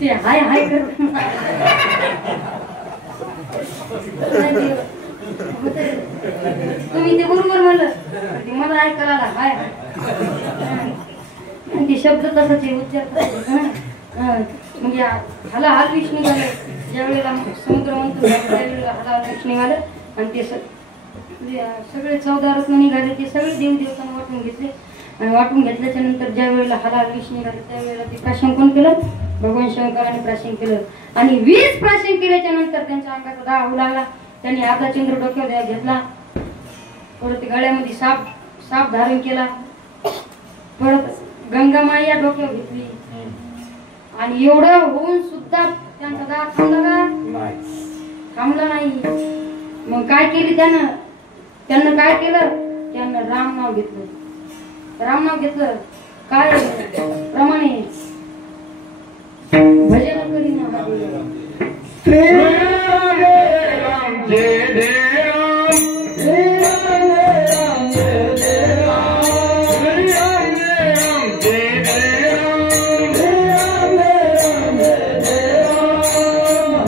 ते हाय हाय कर तुम्ही ते बरोबर म्हणलं, मला ऐकायला आला हाय. ते शब्द तसाच आहे, उच्चार. म्हणजे हाल विष निघालं, ज्या वेळेला समुद्र म्हणतो त्यावेळेला हाल विष निघालं. आणि ते सगळे 14 रत्न निघाले, ते सगळे देवदेवतांना वाटून घेतले. आणि वाटून घेतल्याच्या नंतर ज्या वेळेला हाल विष निघाले त्यावेळेला ते प्राशन कोण केलं, भगवान शंकराने प्राशन केलं. आणि 20 प्राशन केल्याच्या नंतर त्यांच्या अंगाचा 10 होऊ लागला. त्यांनी अर्धा चंद्र डोक्यावर घेतला. परत गळ्यामध्ये साप धारण केला. परत गंगामाया डोक्यावर घेतली. आणि एवढं होऊन सुद्धा त्यांचा 10 थांबला नाही. मग काय केली त्यांना काय केलं, त्यांना राम नाव घेतलं. राम नाव घेतलं काय प्रमाणे भजन करीना श्री राम जय जय राम, श्री राम जय जय राम, श्री राम जय जय राम, श्री राम जय जय राम,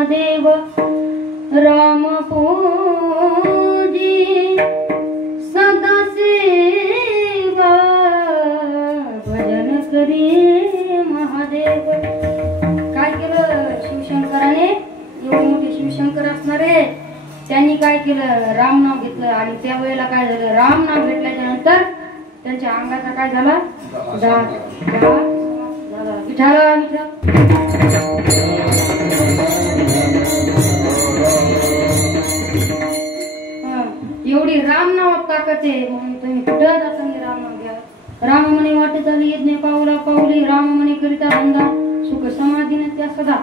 महादेव राम पूजी सदाशिवा भजन करी महादेव. काय केलं शिवशंकराने? एवढे मोठे शिवशंकर असणारे त्यांनी काय केलं? राम नाव घेतलं. आणि त्यावेळेला काय झालं? राम नाव घेतल्याच्या नंतर त्यांच्या अंगाचा काय झाला? दाग झाला. विठाला विठा एवढी राम नावात ताकद आहे म्हणून तुम्ही कुठं जाता राम नाव घ्या. राम म्हणे वाटे झाली यज्ञ पावला पावली, राम म्हणे करिता धंदा सुख समाधीने त्या सदा.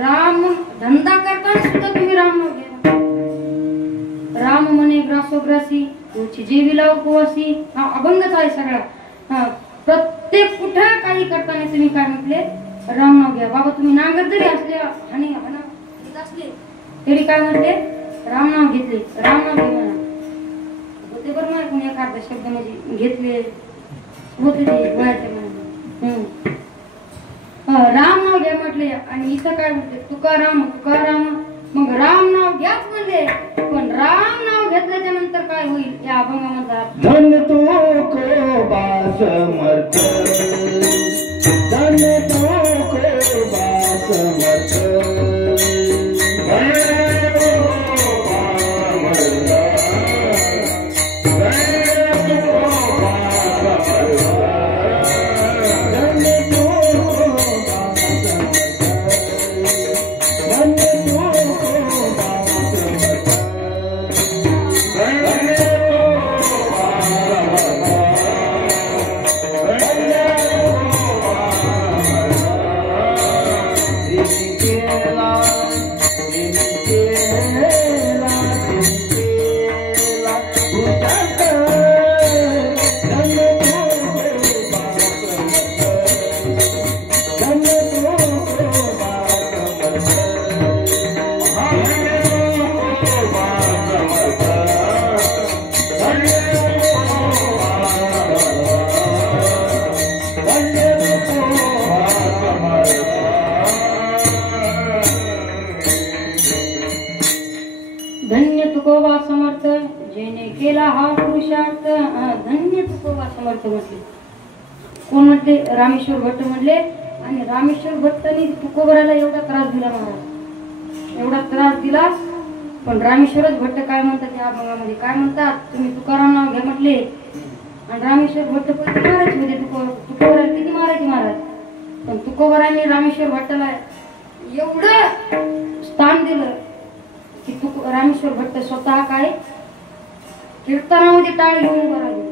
राम धंदा करताना सुद्धा तुम्ही राम नाव घ्या. राम म्हणे ग्रासोग्रासी तुझी जेवीला उपवासी. हा अभंगच आहे सगळा. प्रत्येक कुठं काही करताना तुम्ही काय म्हटले? राम नाव घ्या. बाबा तुम्ही नांगर जरी असले आणि असले तरी काय म्हटले? राम नाव घेतले. राम नाव घे म्हणा होते बरं नाही कोणी एखादा शब्द म्हणजे घेतले होते ते वयाचे म्हणून. राम नाव घ्या म्हटले. आणि इथं काय म्हटले? तुकाराम तुकाराम. मग राम नाव घ्याच म्हणले, पण राम नाव घेतल्याच्या नंतर काय होईल या अभंगामध्ये? धन तू कोबा समर्थ, धन तू कोबा समर्थ, धन्य तुकोबा समर्थ जेने केला हा पुरुषार्थ. धन्य तुकोबा समर्थ म्हटले. कोण म्हटले? रामेश्वर भट्ट म्हटले. आणि रामेश्वर भट्टांनी तुकोबराला एवढा त्रास दिला महाराज, एवढा त्रास दिला. पण रामेश्वरच भट्ट काय म्हणतात या अभंगामध्ये? काय म्हणतात? तुम्ही तुकाराम नाव घ्या म्हटले आणि रामेश्वर भट्ट पण मारायचे होते. तुकोबराला किती मारायचे महाराज? पण तुकोबरांनी रामेश्वर भट्टाला एवढं स्थान दिलं की रामेश्वर भट्ट स्वतः काय कीर्तनामध्ये टाळ घेऊन उभा राहिले.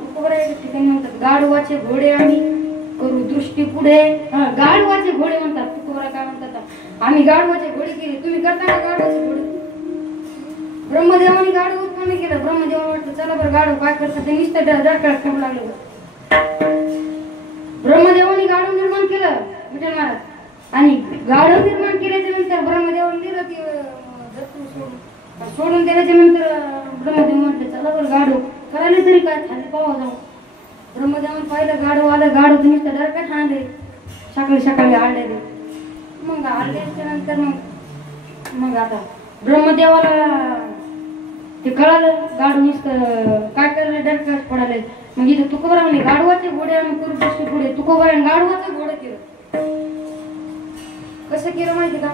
तुकोबराच्या ठिकाणी म्हणतात गाढवाचे घोडे आम्ही करू दृष्टी पुढे. गाढवाचे घोडे म्हणतात. तुकोबरा काय म्हणतात? आम्ही गाढवाचे घोडे केले. तुम्ही करता ना गाढवाचे घोडे? ब्रह्मदेवाने गाढव उत्पन्न केलं. ब्रह्मदेवाने म्हटलं चला बरं गाढव काय करतात ते नुसतं डरकाळत करू लागले. ब्रह्मदेवाने गाढव निर्माण केलं विठ्ठल महाराज. आणि गाढव निर्माण केल्याच्या नंतर ब्रह्मदेवाने दिलं की सोडून दिल्याच्या नंतर ब्रह्मदेव म्हटले चला बरं गाढव करायला तरी काय खाली पावा जाऊ. ब्रह्मदेवाने पाहिलं गाढव आलं. गाढव तुम्ही डरकाळत आणले सकाळी सकाळी आळले. मग आल्याच्या नंतर मग आता ब्रह्मदेवाला ते कळालं गाढव नुसतं काय करायला डरकाळत पडाले. मग इथं तुकोबराने गाढवाचे घोडे आम्ही करू दृष्टी पुढे. तुकोबराने गाढवाचे घोडे केलं. कसं केलं माहिती का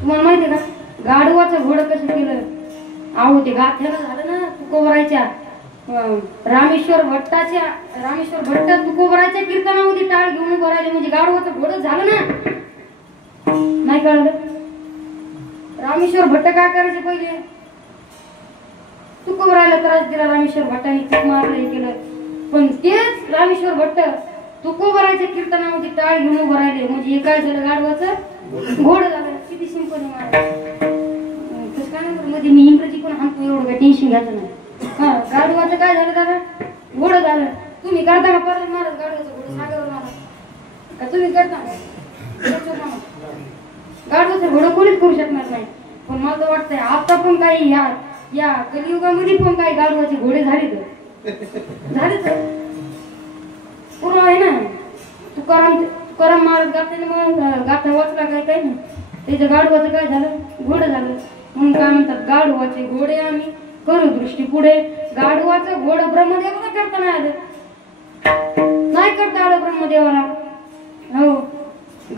तुम्हाला? माहिती का गाढवाचं घोडं कसं केलं? अहो ते गाथ्याला झालं ना तुकोबराच्या रामेश्वर भट्ट तुकोबराच्या कीर्तनामध्ये टाळ घेऊन उभं राहिले म्हणजे गाढवाचं घोडं झालं ना. नाही कळलं? रामेश्वर भट्ट काय करायचे पहिले? तुकोबराला त्रास दिला. रामेश्वर भट्टाने खूप मारलं हे केलं. पण तेच रामेश्वर भट्ट तुकोबराच्या कीर्तनामध्ये टाळ घेऊन उभं राहिले म्हणजे हे काय झालं? गाढवाचं घोडं झालं. किती सिंपल आहे तसं काय नाही. मध्ये मी इंग्रजी पण आणतो एवढं काय टेन्शन घ्यायचं नाही. गाढवाचं काय झालं दादा? घोडं झालं. तुम्ही करता का परत महाराज गाढवाचं घोडं सागावर महाराज का तुम्ही करता? गाढवाचं घोडं कोणीच करू शकणार नाही. पण मला तर वाटतंय आता पण काही या कलियुगामध्ये पण काही गाढवाचे घोडे झाले तर पूर्ण आहे ना. तुकाराम महाराज गाथ्याने मग गाथा वाचला काय काय नाही. त्याच्या गाढवाचं काय झालं, घोडं झालं. म्हणून काय म्हणतात, गाढवाचे घोडे आम्ही करू दृष्टी पुढे. गाढवाचं घोडं ब्रह्मदेवाला करता नाही आलं, नाही करता आलं ब्रह्मदेवाला. हो,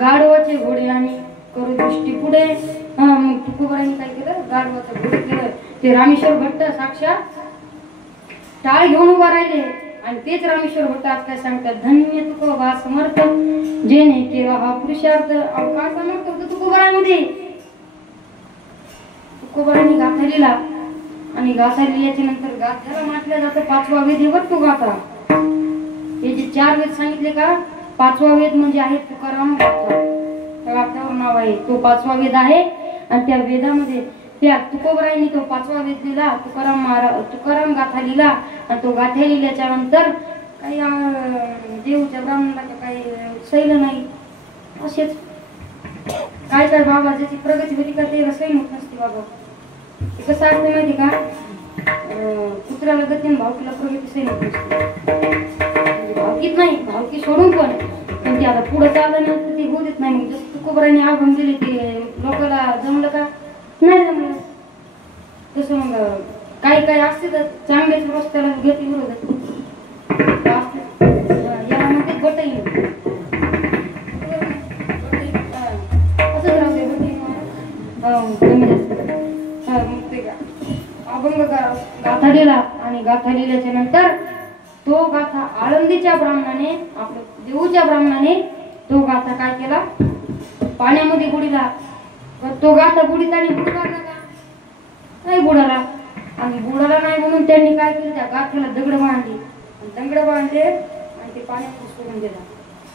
गाढवाचे घोडे आम्ही करू दृष्टी पुढे. मग तुकोबारांनी काय केलं, गाढवाचं घोडं केलं. ते रामेश्वर भट्ट साक्षात टाळ घेऊन उभा राहिले. आणि तेच रामेश्वर भट्ट आज काय सांगतात, धन्य तुकोबा समर्थ जेने केला हा पुरुषार्थ. काय समर्थ होतं तुकोबारामध्ये. तुकोबारांनी गाथा लिहिला आणि गाथा लिहिल्याच्या नंतर गाथ्याला म्हटलं जातं 5वा वेद हे तो गाथा. हे जे 4 वेद सांगितले का, 5वा वेद म्हणजे आहे तुकाराम गाथा. त्या गाथ्यावर नाव आहे, तो 5वा वेद आहे. आणि त्या वेदामध्ये त्या तुकोबारांनी तो 5वा वेद लिहिला, तुकाराम गाथा लिहिला. आणि तो गाथा लिहिल्याच्या नंतर काही देऊच्या ब्राह्मणाला काही सैल नाही. असेच काय काय बाबा ज्याची प्रगती होती का ते रसैन होत नसते बाबा. ते कसं असतं माहिती का, कुत्र्याला गतीने भावकीला प्रगती सैन होत नसते. भावकीत नाही, भावकी सोडून पण ते आता पुढे चाललं ना तर ते होत नाही. मग जसं तुकोबारांनी आगम दिले ते लोकांना जमलं का, नाही जमलं. तसं मग काही काही असते तर चांगल्याच रस्त्याला गती विरोधात याला म्हणते बटई. असंच राहते बटई कमी जास्त. मग ते अभंग गाथा लिहिला आणि गाथा लिहिल्याच्या नंतर तो गाथा आळंदीच्या ब्राह्मणाने, आपल्या देऊच्या ब्राह्मणाने तो गाथा काय केला, पाण्यामध्ये बुडीला. तो गाथा बुडीत आणि बुडला का नाही, बुडाला. आणि बुडाला नाही म्हणून त्यांनी काय केलं, त्या गाथ्याला दगड बांधले. दगड बांधले आणि ते पाण्यात सोडून दिला.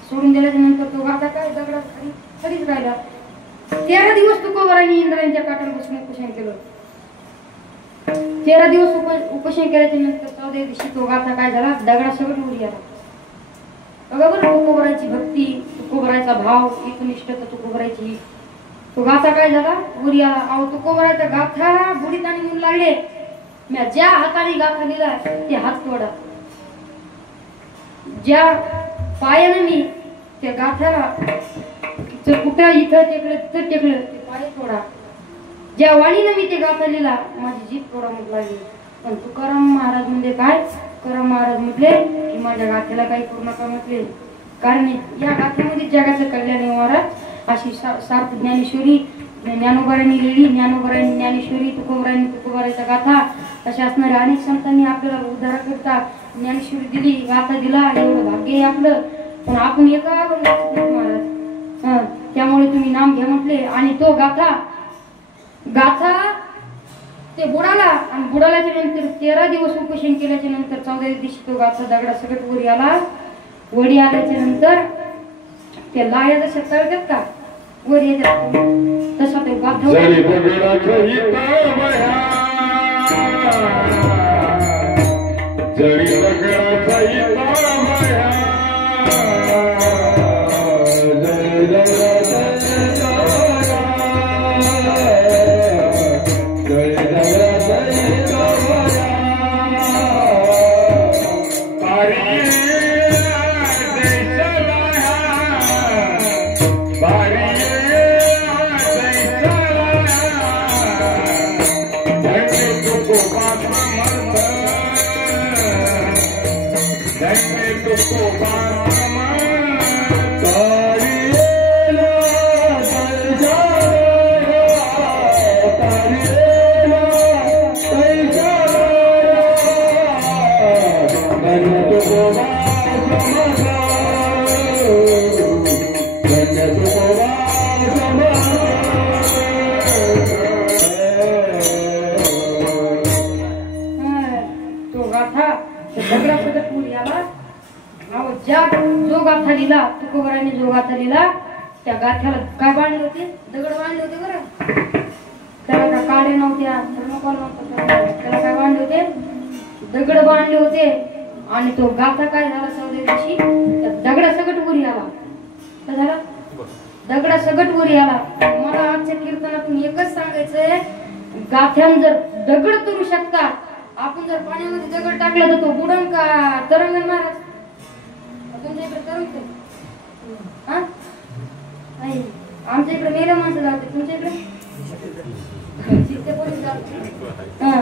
सोडून दिल्याच्या नंतर तो गाथा काय दगडात खाली खालीच राहिला. 13 दिवस तुकोबारांनी इंद्रायणीच्या काठावर बसून उपोषण केलं. 13 दिवस उपोषण केल्याच्या नंतर 14 दिवशी तो गाथा काय झाला, दगडा सगळं उडी आला. बघा बरं, तुकोबाराची भक्ती, तुकोबाराचा भाव, एकनिष्ठता तुकोबाराची. तो गाथा काय झाला, उडी आला. अहो तुकोबाराचा गाथा बुडीत आणि म्हणून लागले, मी ज्या हाताने गाथा लिहिला ते हात तोडा. ज्या पायाने मी त्या गाथ्याला कुठं इथं टेकलं तिथं टेकलं ते पाय तोडा. ज्या वाणीने मी ते गाथा लिहिला माझी जीभ तोडा मग लागली. पण तुकाराम महाराज म्हणजे काय, तुकाराम महाराज म्हटले की माझ्या गाथ्याला काही करू नका म्हटले. कारण या गाथेमध्ये जगाचं कल्याण महाराज. अशी सार्थ ज्ञानेश्वरी ज्ञानोबारांनी लिहिली, ज्ञानोबारांनी ज्ञानेश्वरी, तुकोबारांनी तुकोबाराचा गाथा. अशा असणाऱ्या अनेक संतांनी आपल्याला उद्धार करता ज्ञानेश्वरी दिली, गाथा दिला. एवढं भाग्य आहे आपलं. पण आपण एका महाराज. त्यामुळे तुम्ही नाम घ्या म्हटले. आणि तो गाथा ते बुडाला. आणि बुडाल्याच्या नंतर 13 दिवस उपोषण केल्याच्या नंतर 14 दिवशी तो गाथा दगडा सगळं वरी आला. वडी आल्याच्या नंतर ते लाया जशा तळतात का वर येतात तसा तो गाथा जो गाथा लिहिला तुकोबारांनी, जो गाथा लिहिला त्या गाथ्याला काय बांधले होते, दगड बांधले होते बरं. त्याला काय काळे नव्हत्या, थर्मोकॉल नव्हतं, त्याला काय बांधले होते, दगड बांधले होते. आणि तो गाथा काय झाला 14 दिवशी दगडा सगट वरी आला. काय झाला, दगडा सगट वरी आला. मला आजच्या कीर्तनातून एकच सांगायचंय, गाथ्यान जर दगड तरू शकतात, आपण जर पाण्यामध्ये दगड टाकला तर तो बुडन का तरंगण महाराज तुमच्या इकडे तरंगते हा नाही आमच्या इकडे मेल्या माणसं जाते तुमच्या इकडे चित्ते पोलीस जाते हा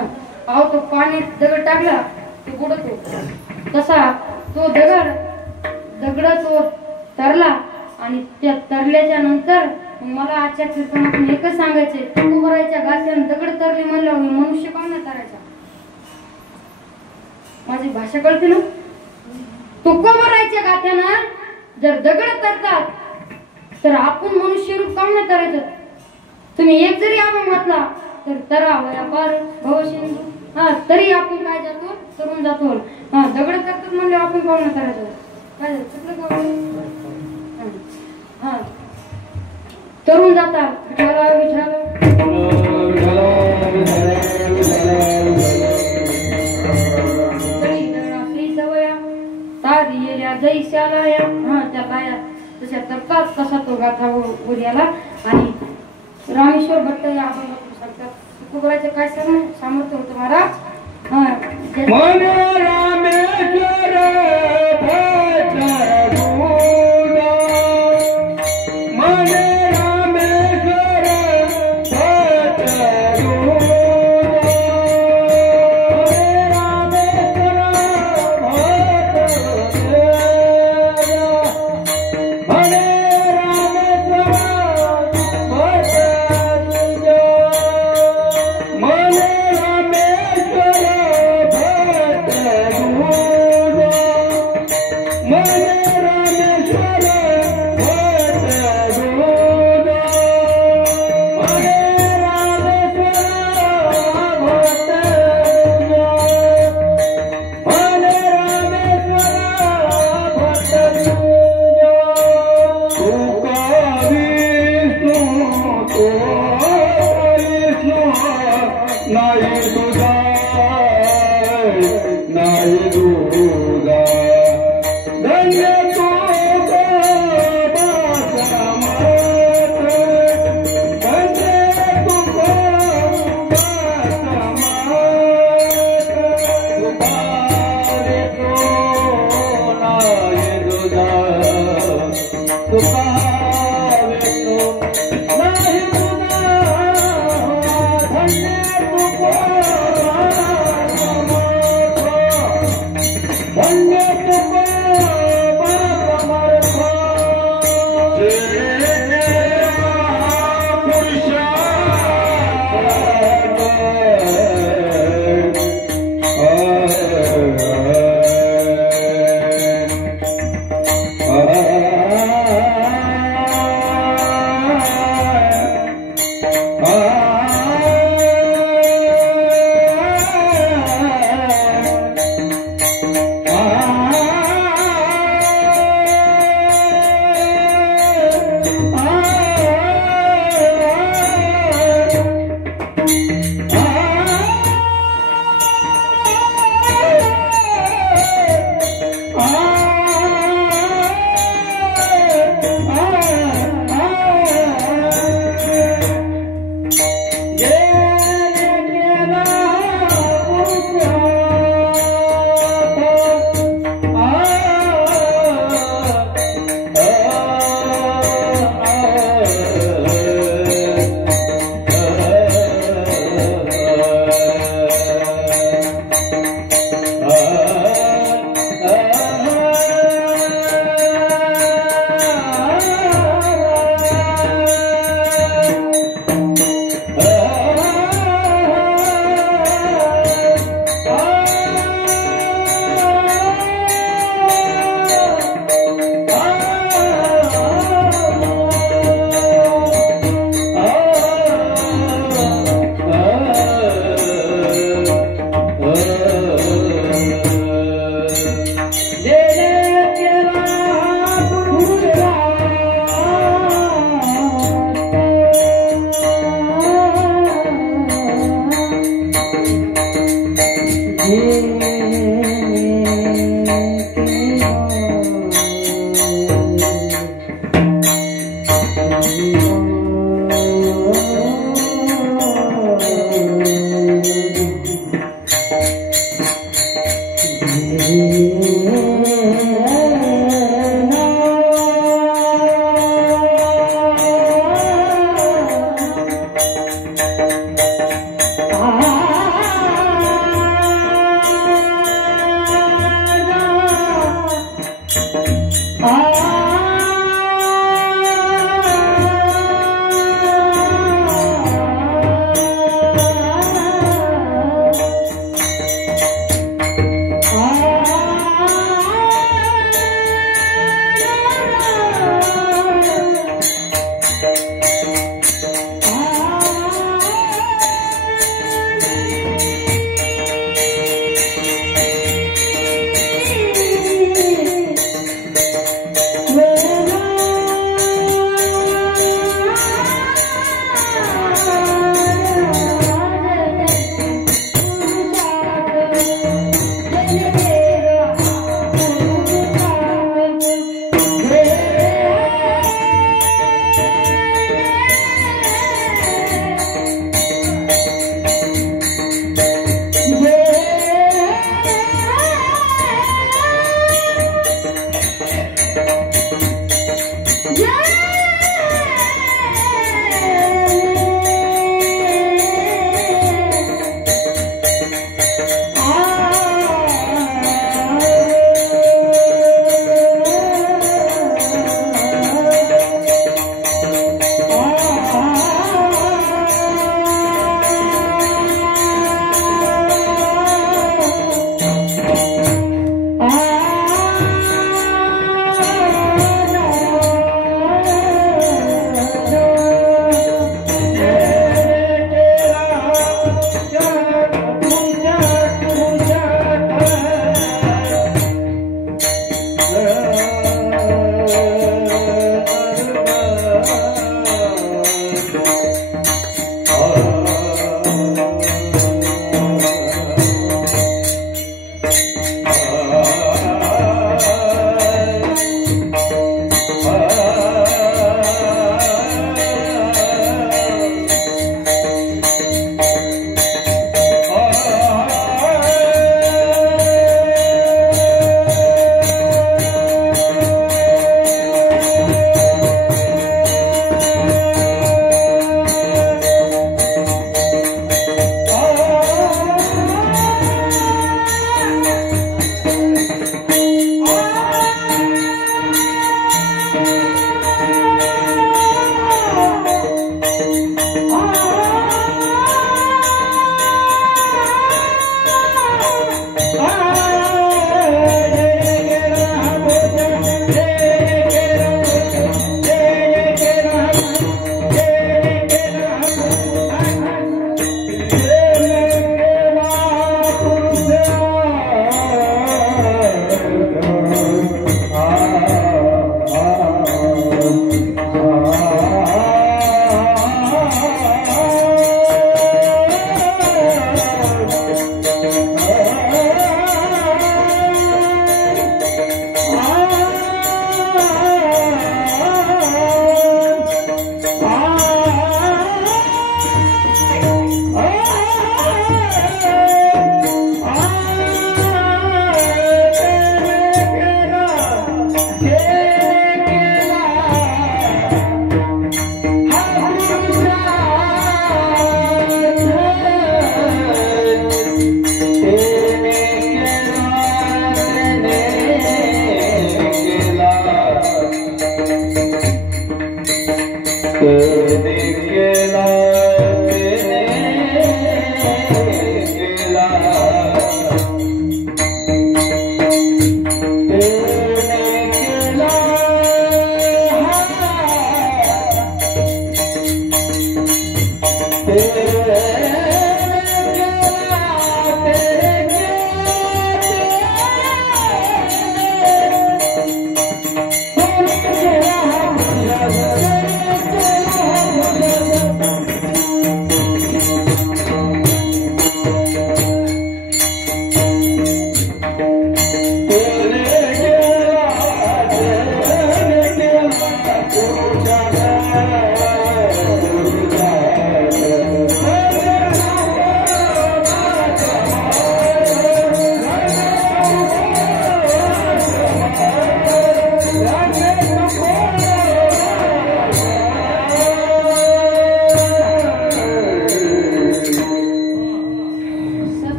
अहो तो पाण्यात दगड टाकला तो बुडतो तसा तो दगड तो तरला आणि त्या तरल्याच्या नंतर मला आजच्या कीर्तनातून एकच सांगायचे तुकोबराच्या गाथ्यानं दगड तरले म्हणल्यावर मनुष्य काऊन नाही तरायचा माझी भाषा कळते ना तुकोबराच्या गाथ्यानं जर दगड तरतात तर आपण मनुष्य रूप काऊन नाही तरायचं तुम्ही एक जरी आपण घातला तर तरा व्यापार भवसिंधू हा तरी आपण काय जातो तरुण जातो हा दगड तरतात म्हणल्यावर आपण काऊन नाही तरायचं काय चुकलं का हा तरुण जातात जैशाला हा त्या लाया तशा तरतात कसा तो गाथा उद्याला आणि रामेश्वर भट्ट या आपण सांगतात तुकोबराचे काय सामर्थ्य होतं महाराज हा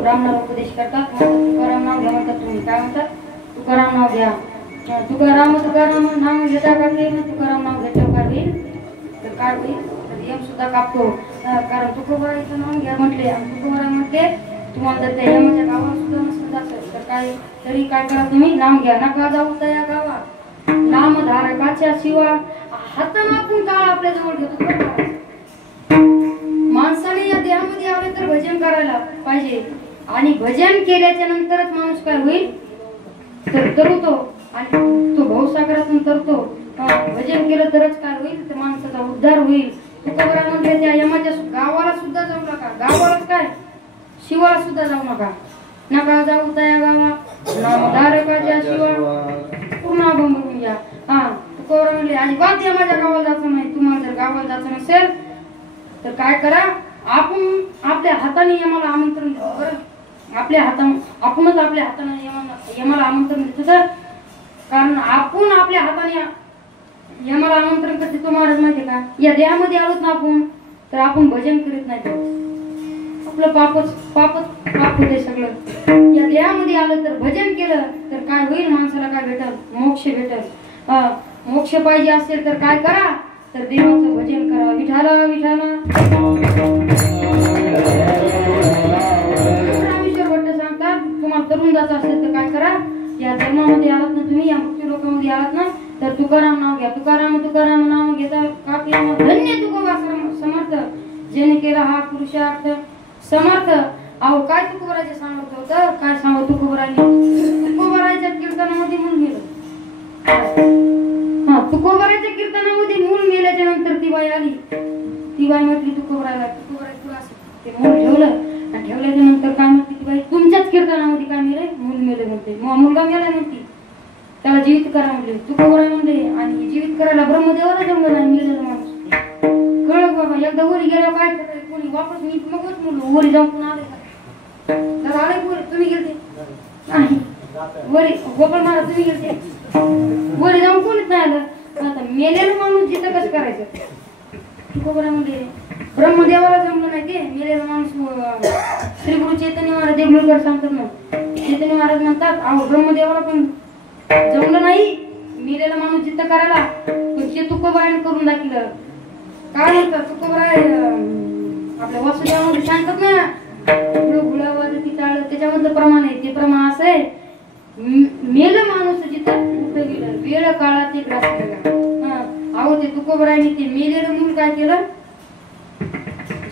ब्राह्मण उपदेश करतात. तुकाराम नाव घ्या म्हणतात. तुम्ही काय म्हणतात? तुकाराम नाव घ्या. तुकाराम नाम घेता का तुकाराम नाव घेतलं काय होईल? तर काय होईल? तर यम सुद्धा कापतो. कारण तुकोबाईचं नाव घ्या म्हटले आणि तुकोबारा म्हटले तुम्हाला जर त्या यमाच्या गावात सुद्धा नसलं जातं तर काय तरी काय करा तुम्ही नाम घ्या. नका जाऊ त्या गावात. नाम नामधारकाच्या शिवा हातानं आपण काळ आपल्या जवळ घेतो. माणसाने या देहामध्ये आले तर भजन करायला पाहिजे आणि भजन केल्याच्या नंतरच माणूस काय होईल तर तरतो आणि तो भवसागरातून तरतो. भजन केलं तरच काय होईल तर माणसाचा उद्धार होईल. तुकोबरा म्हणले त्या यमाच्या गावाला सुद्धा जाऊ नका. गावालाच काय शिवाला सुद्धा जाऊ नका. नका जाऊ त्या गावा नामधारकाच्या शिवा पूर्ण अभंग करून या. तुकोबरा म्हणले अजिबात यमाच्या गावाला जायचं नाही. तुम्हाला जर गावाला जायचं नसेल तर काय करा आपण आपल्या हाताने यमाला आमंत्रण देतो. बरं आपल्या हाताने आपणच आपल्या हाताने यमाला आमंत्रण देतो. तर कारण आपण आपल्या हाताने यमाला आमंत्रण करते तो महाराज माहिती का या देहामध्ये आलोच ना आपण तर आपण भजन करीत नाही. आपलं पाप होते सगळं. या देहामध्ये आलं तर भजन केलं तर काय होईल माणसाला काय भेटल मोक्ष भेटल. मोक्ष पाहिजे असेल तर काय करा तर देवाचं भजन करा. विठाला विठाला रामेश्वर भट्ट सांगतात तुम्हाला तरुण जायचं असेल तर काय करा या जन्मामध्ये आलात ना तुम्ही या मुक्ती लोकांमध्ये आलात ना तर तुकाराम नाव घ्या. तुकाराम तुकाराम नाव घेता कापी धन्य तुकोबा समर्थ जेणे केला हा पुरुषार्थ समर्थ. अहो काय तुकोबराचे सामर्थ्य होतं काय सांगू तुकोबराच्या कीर्तनामध्ये मूल मेलं. तुकोबराच्या कीर्तनामध्ये मूल मेल्याच्या नंतर ती बाई आली. ती बाई म्हटली तुकोबराला तुला ते मूल ठेवलं आणि ठेवल्याच्या नंतर काय म्हटली ती बाई तुमच्याच कीर्तनामध्ये काय मेले मूल मेले म्हणते. मुलगा मेला म्हणते त्याला जीवित करा म्हटले. तुकोबरा म्हणते आणि जीवित करायला ब्रह्मदेवाला जमलं नाही मेलेला माणूस. कळलं बाबा एकदा वरी गेल्यावर काय करायचं कोणी वापस मी मगच मुलं वरी जाऊन पुन्हा आले तर आले तुम्ही गेलते नाही वरी गोपाळ महाराज तुम्ही गेलते वरी जाऊन कोणीच नाही आलं. आता मेलेलं माणूस जिथं कसं करायचं. तुकोबरा म्हणते ब्रह्मदेवाला जमलं नाही ते मेलेला माणूस. श्री गुरु चैतन्य महाराज देगलूरकर सांगतात ना चैतन्य महाराज म्हणतात अहो ब्रह्मदेवाला पण जमलं नाही मेलेला माणूस जिथं करायला ते तुकोबराने करून दाखवलं. काय म्हणतात तुकोबरा आपल्या वासुदेवामध्ये सांगतात ना गुळावर तिथं त्याच्यामधलं प्रमाण आहे. ते प्रमाण असं आहे मेलं माणूस जिथं कुठं गेलं वेळ काळात ते ग्रास केला. अहो ते तुकोबराने ते मेलेलं मूल काय केलं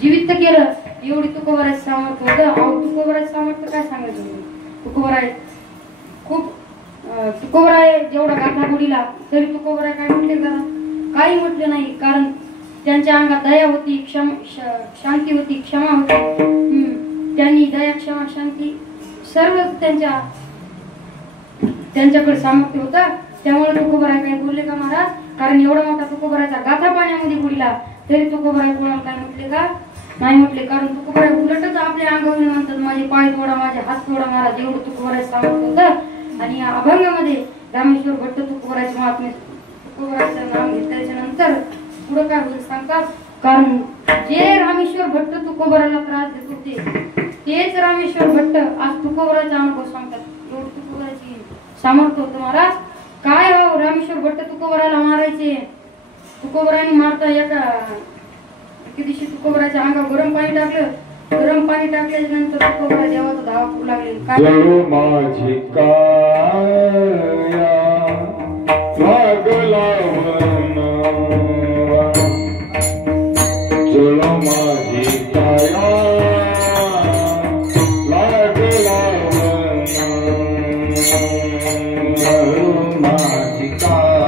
जीवित केलं. एवढी तुकोबराचं सामर्थ्य होतं. अहो तुकोबराचं सामर्थ्य काय सांगायचं. तुकोबरा खूप तुकोबरा जेवढा गाथा बुडीला तरी तुकोबरा काय म्हटले जरा काही म्हटले नाही. कारण त्यांच्या अंगात दया होती शांती होती क्षमा होती. त्यांनी दया क्षमा शांती सर्व त्यांच्याकडे सामर्थ्य होतं. त्यामुळे तुकोबरा काय बोलले का महाराज कारण एवढा मोठा तुकोबराचा गाथा पाण्यामध्ये बुडला तरी तुकोबरा कोणाला काय म्हटले का नाही म्हटले. कारण तुकोबरा उलटच आपल्या अंगावर म्हणतात माझे पाय तोडा माझे हात तोडा महाराज एवढं तुकोबराचं सामर्थ्य होतं. आणि या अभंगामध्ये रामेश्वर भट्ट तुकोबराचे महात्म्य तुकोबराचं नाव घेतल्याच्या नंतर पुढे काय होईल सांगतात. कारण जे रामेश्वर भट्ट तुकोबराला त्रास देत होते तेच रामेश्वर भट्ट आज तुकोबराचा अनुभव सांगतात. एवढं तुकोबराची सामर्थ्य होतं महाराज. काय हो रामेश्वर भट्ट तुकोबराला मारायचे. तुकोबराने मारता एका दिवशी तुकोबराच्या अंगावर गरम पाणी टाकलं. गरम पाणी टाकल्याच्या नंतर तुकोबरा देवाचा धावा करू लागले. काय माझी काया लागला चलो माझी काया लागला माझी काया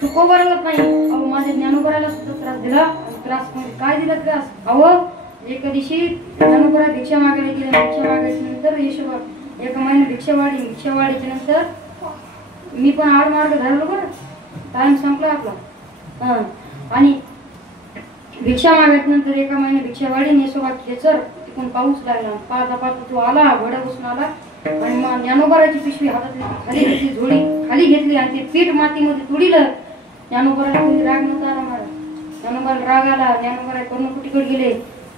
तुकोबरालाच नाही अहो माझ्या ज्ञानोबराला सुद्धा त्रास दिला. त्रास काय दिला त्रास. अहो एका दिवशी ज्ञानोबरा भिक्षा मागायला गेले. भिक्षा मागायच्या नंतर यशोबा एका महिन्यात भिक्षा वाढीच्या नंतर मी पण आड मार्ग धरलो बरं टाइम संपला आपला. आणि भिक्षा मागायच्या नंतर एका महिन्यात भिक्षा वाढी यशोबा खेचर तिकडून पाऊस लागला. पाहता पाहता तो आला घोड्या बसून आला आणि मग ज्ञानोबराची पिशवी हातातली खाली घेतली झोळी खाली घेतली आणि ते पीठ मातीमध्ये तुडीलं. ज्ञानोबराला कोणी राग नव्हता आला महाराज. ज्ञानोबाला राग आला. ज्ञानोबरा कर्णकुटीकडे गेले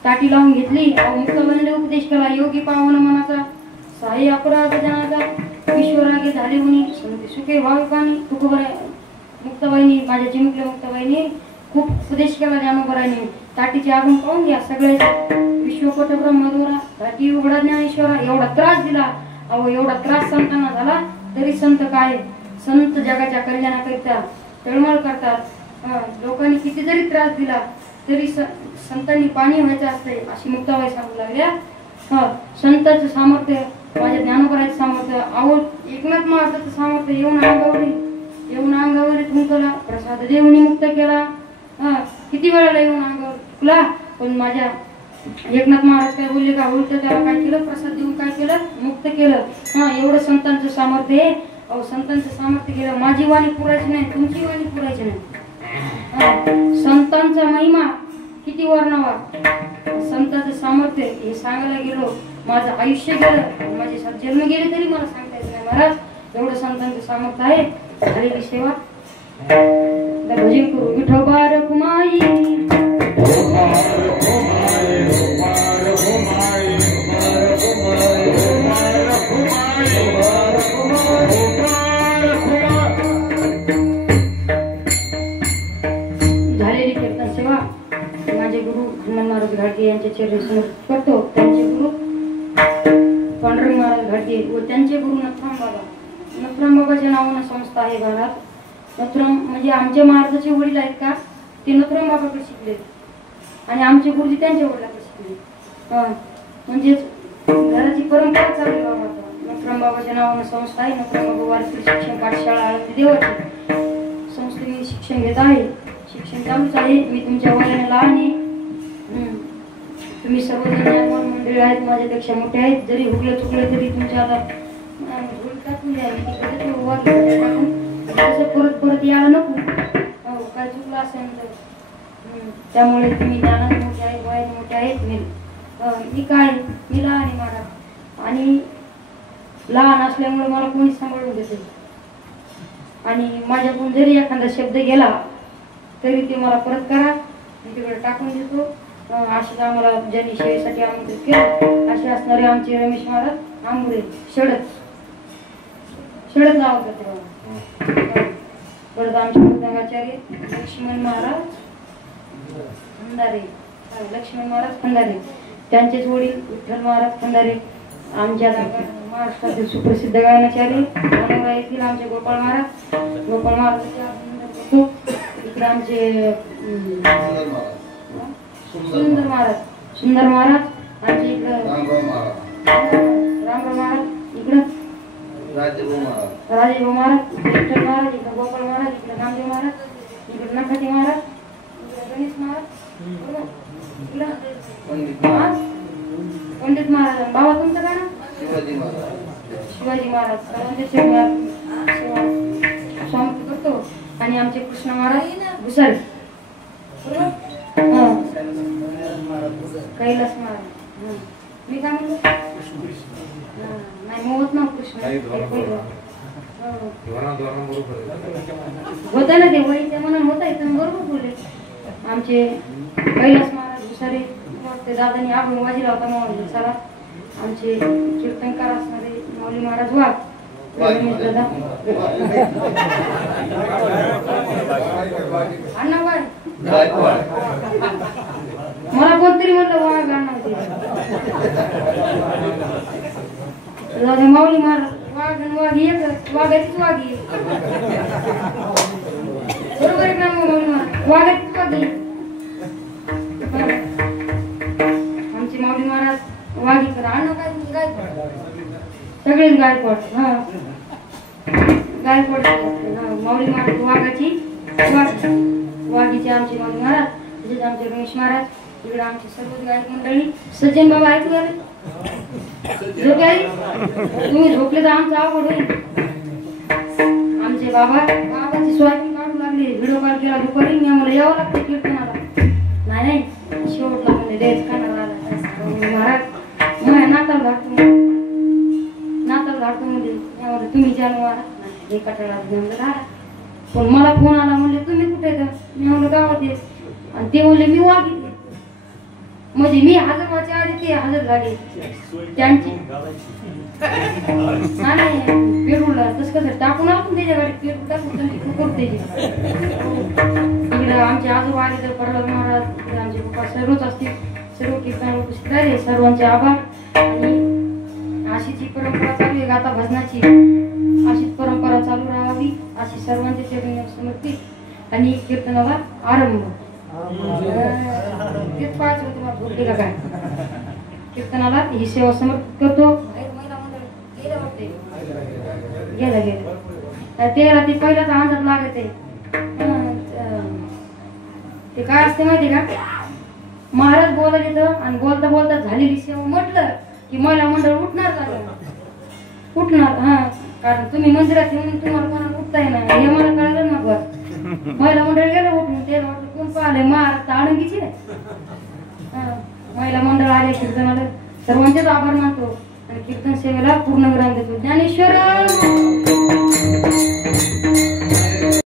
ताटी लावून घेतली. मुक्ताबाईने उपदेश केला योगी पावन मनाचा साई अपराध जनाचा विश्वरागे झाले म्हणे समजे सुखे व्हावे पाणी तुकोबरा मुक्ताबाईनी माझ्या चिमुकल्या मुक्ताबाईनी खूप उपदेश केला ज्ञानोबराने ताटीचे आगम पाहून घ्या सगळे विश्वकोट ब्रह्मदोरा घाटी उघडा ज्ञानेश्वरा एवढा त्रास दिला अहो एवढा त्रास संतांना झाला तरी संत काय संत जगाच्या कल्याणाकरिता तळमळ करतात लोकांनी किती जरी त्रास दिला तरी संतांनी पाणी व्हायचं असते अशी मुक्ताबाई सांगू लागल्या संतांचं सामर्थ्य माझ्या ज्ञानोबराचं सामर्थ्य अहो एकनाथ महाराजांचं सामर्थ्य येऊन अंगावर तुमकला प्रसाद देऊनी मुक्त केला किती वेळाला येऊन अंगावर तुला पण माझ्या एकनाथ महाराज काय बोलले का उलट त्याला काय केलं प्रसाद देऊन काय केलं मुक्त केलं एवढं संतांचं सामर्थ्य आहे अहो संतांचं सामर्थ्य केलं माझी वाणी पुरायची नाही तुमची वाणी पुरायची नाही संतांचा महिमा किती वर्णावा संतांचं सामर्थ्य हे सांगायला गेलो माझं आयुष्य गेलं माझे जन्म गेले तरी मला सांगता येत नाही महाराज एवढं संतांचं सामर्थ्य आहे झालेली सेवा भजन करू विठोबा रखुमाई झालेली कीर्तन सेवा माझे गुरु हनुमान महाराज घाटगे यांच्या चरणी समर्पित करतो त्यांचे गुरु पांडुरंग महाराज घाटगे व त्यांचे गुरु नथुराम बाबाच्या नावानं संस्था आहे घरात नथुराम म्हणजे आमच्या महाराजाचे वडील आहेत का ते नथुराम बाबाकडे शिकले आणि आमचे गुरुजी त्यांच्या वडिलाकडे शिकले म्हणजेच घराची परंपरा चालली बाबा नथुराम बाबाच्या नावानं संस्था आहे नथुराम बाबा वारकरी शिक्षण पाठशाळा आळंदी देवाची संस्थेने शिक्षण घेत आहे शिक्षण चालूच आहे मी तुमच्या वयाने लहान आहे तुम्ही सर्वजण मंडळी आहेत माझ्यापेक्षा मोठे आहेत जरी हुकलं चुकलं तरी तुमच्या आता टाकून परत परत यायला नको काय चुकलं असेल तर त्यामुळे तुम्ही ज्ञानात मोठे आहेत वयात मोठे आहेत मी काय मी लहान आहे मला आणि लहान असल्यामुळे मला कोणी सांभाळून घेते आणि माझ्याकडून जरी एखादा शब्द गेला तरी ते मला परत करा मी तिकडे टाकून देतो असेच आम्हाला ज्यांनी शेळीसाठी आमंत्रित केलं असे असणारे आमचे रमेश महाराज आंबुरे शेळत नाव होतं परत आमचे मृदंगाचार्य लक्ष्मण महाराज खंदारे त्यांचेच वडील विठ्ठल महाराज खंदारे आमच्या महाराष्ट्रातील सुप्रसिद्ध गायनाचार्य मनोरा येथील आमचे गोपाळ महाराज इकडे आमचे सुंदर महाराज आमचे इकडं रामराव महाराज इकडं राजेभाऊ महाराज विठ्ठल महाराज इकडं गोपाळ महाराज इकडे नामदेव महाराज इकडे नखाती महाराज इकडे गणेश महाराज इकडं पंडित महाराज बाबा तुमचं काय ना शिवाजी महाराज सर्वांचे सेवा स्वामी करतो आणि आमचे कृष्ण महाराज भुसारी कैलास महाराज मी काय म्हणतो नाही मोहत ना कृष्ण होत ना ते वही म्हणून होत आहे तुम्ही बरोबर बोलले आमचे कैलास महाराज भुसारे ते दादानी आपण वाजीला होता माऊली चला आमचे कीर्तनकार असणारे माऊली महाराज वाघ दादा अण्णा बाय मला कोणतरी म्हणलं वाघ अण्णा होते माऊली महाराज वाघ आणि वाघ एक वाघाचीच वाघी बरोबर आहे ना माऊली महाराज वाघाचीच वाघी आमचे माऊली महाराज वाघी करा अण्णा काय गायकवाड सगळेच गायकवाड गायकवाड माऊली महाराज वाघाची वाघीचे आमचे माऊली महाराज तसेच आमचे रमेश महाराज इकडे आमची सर्व गायक मंडळी सज्जन बाबा ऐकू आले झोपे आई तुम्ही झोपले तर आमचं आवड होईल आमचे बाबाची स्वामी काढू लागले व्हिडिओ कॉल केला दुपारी मी आम्हाला यावं लागतं कीर्तनाला नाही शेवटला म्हणजे देश खाणार आला महाराज माझ्या नाताला धाडतो म्हणजे तुम्ही जानवार हे कटाळा पण मला फोन आला म्हणले तुम्ही कुठे तर मी म्हणलं गावात येत आणि ते म्हणले मी वाघितले म्हणजे मी हजर व्हायच्या आधी ते हजर झाले त्यांची नाही पेरूला तसं कसं टाकून आपण त्याच्या गाडीत पेरू टाकून करते इकडे आमचे आजोबा आले तर प्रल्हाद महाराज आमचे पप्पा सर्वच असतील सर्व कीर्तन उपस्थित राहिले सर्वांचे आभार आणि अशीच ही परंपरा चालू आहे गाथा भजनाची अशीच परंपरा चालू राहावी अशी सर्वांचे चरणी समर्पित आणि कीर्तनाला आरंभ तेच पाहायचं होतं मला भूक का काय कीर्तनाला ही सेवा समर्पित करतो महिला मंडळ गेलं वाटते गेलं त्याला ते पहिलाच अंदाज लागत आहे ते काय असते माहिती का महाराज बोलायला येतं आणि बोलता बोलता झालेली सेवा म्हटलं की महिला मंडळ उठणार झालं उठणार हा कारण तुम्ही मंदिरात येऊन तुम्हाला कोणाला उठता येणार हे मला कळलं ना बस महिला मंडळ गेलं उठून त्याला वाटलं कोण पाहिलंय महाराज तर आडंगीची महिला मंडळ आले कीर्तनाला सर्वांचेच आभार मानतो आणि कीर्तन सेवेला पूर्ण विराम देतो ज्ञानेश्वर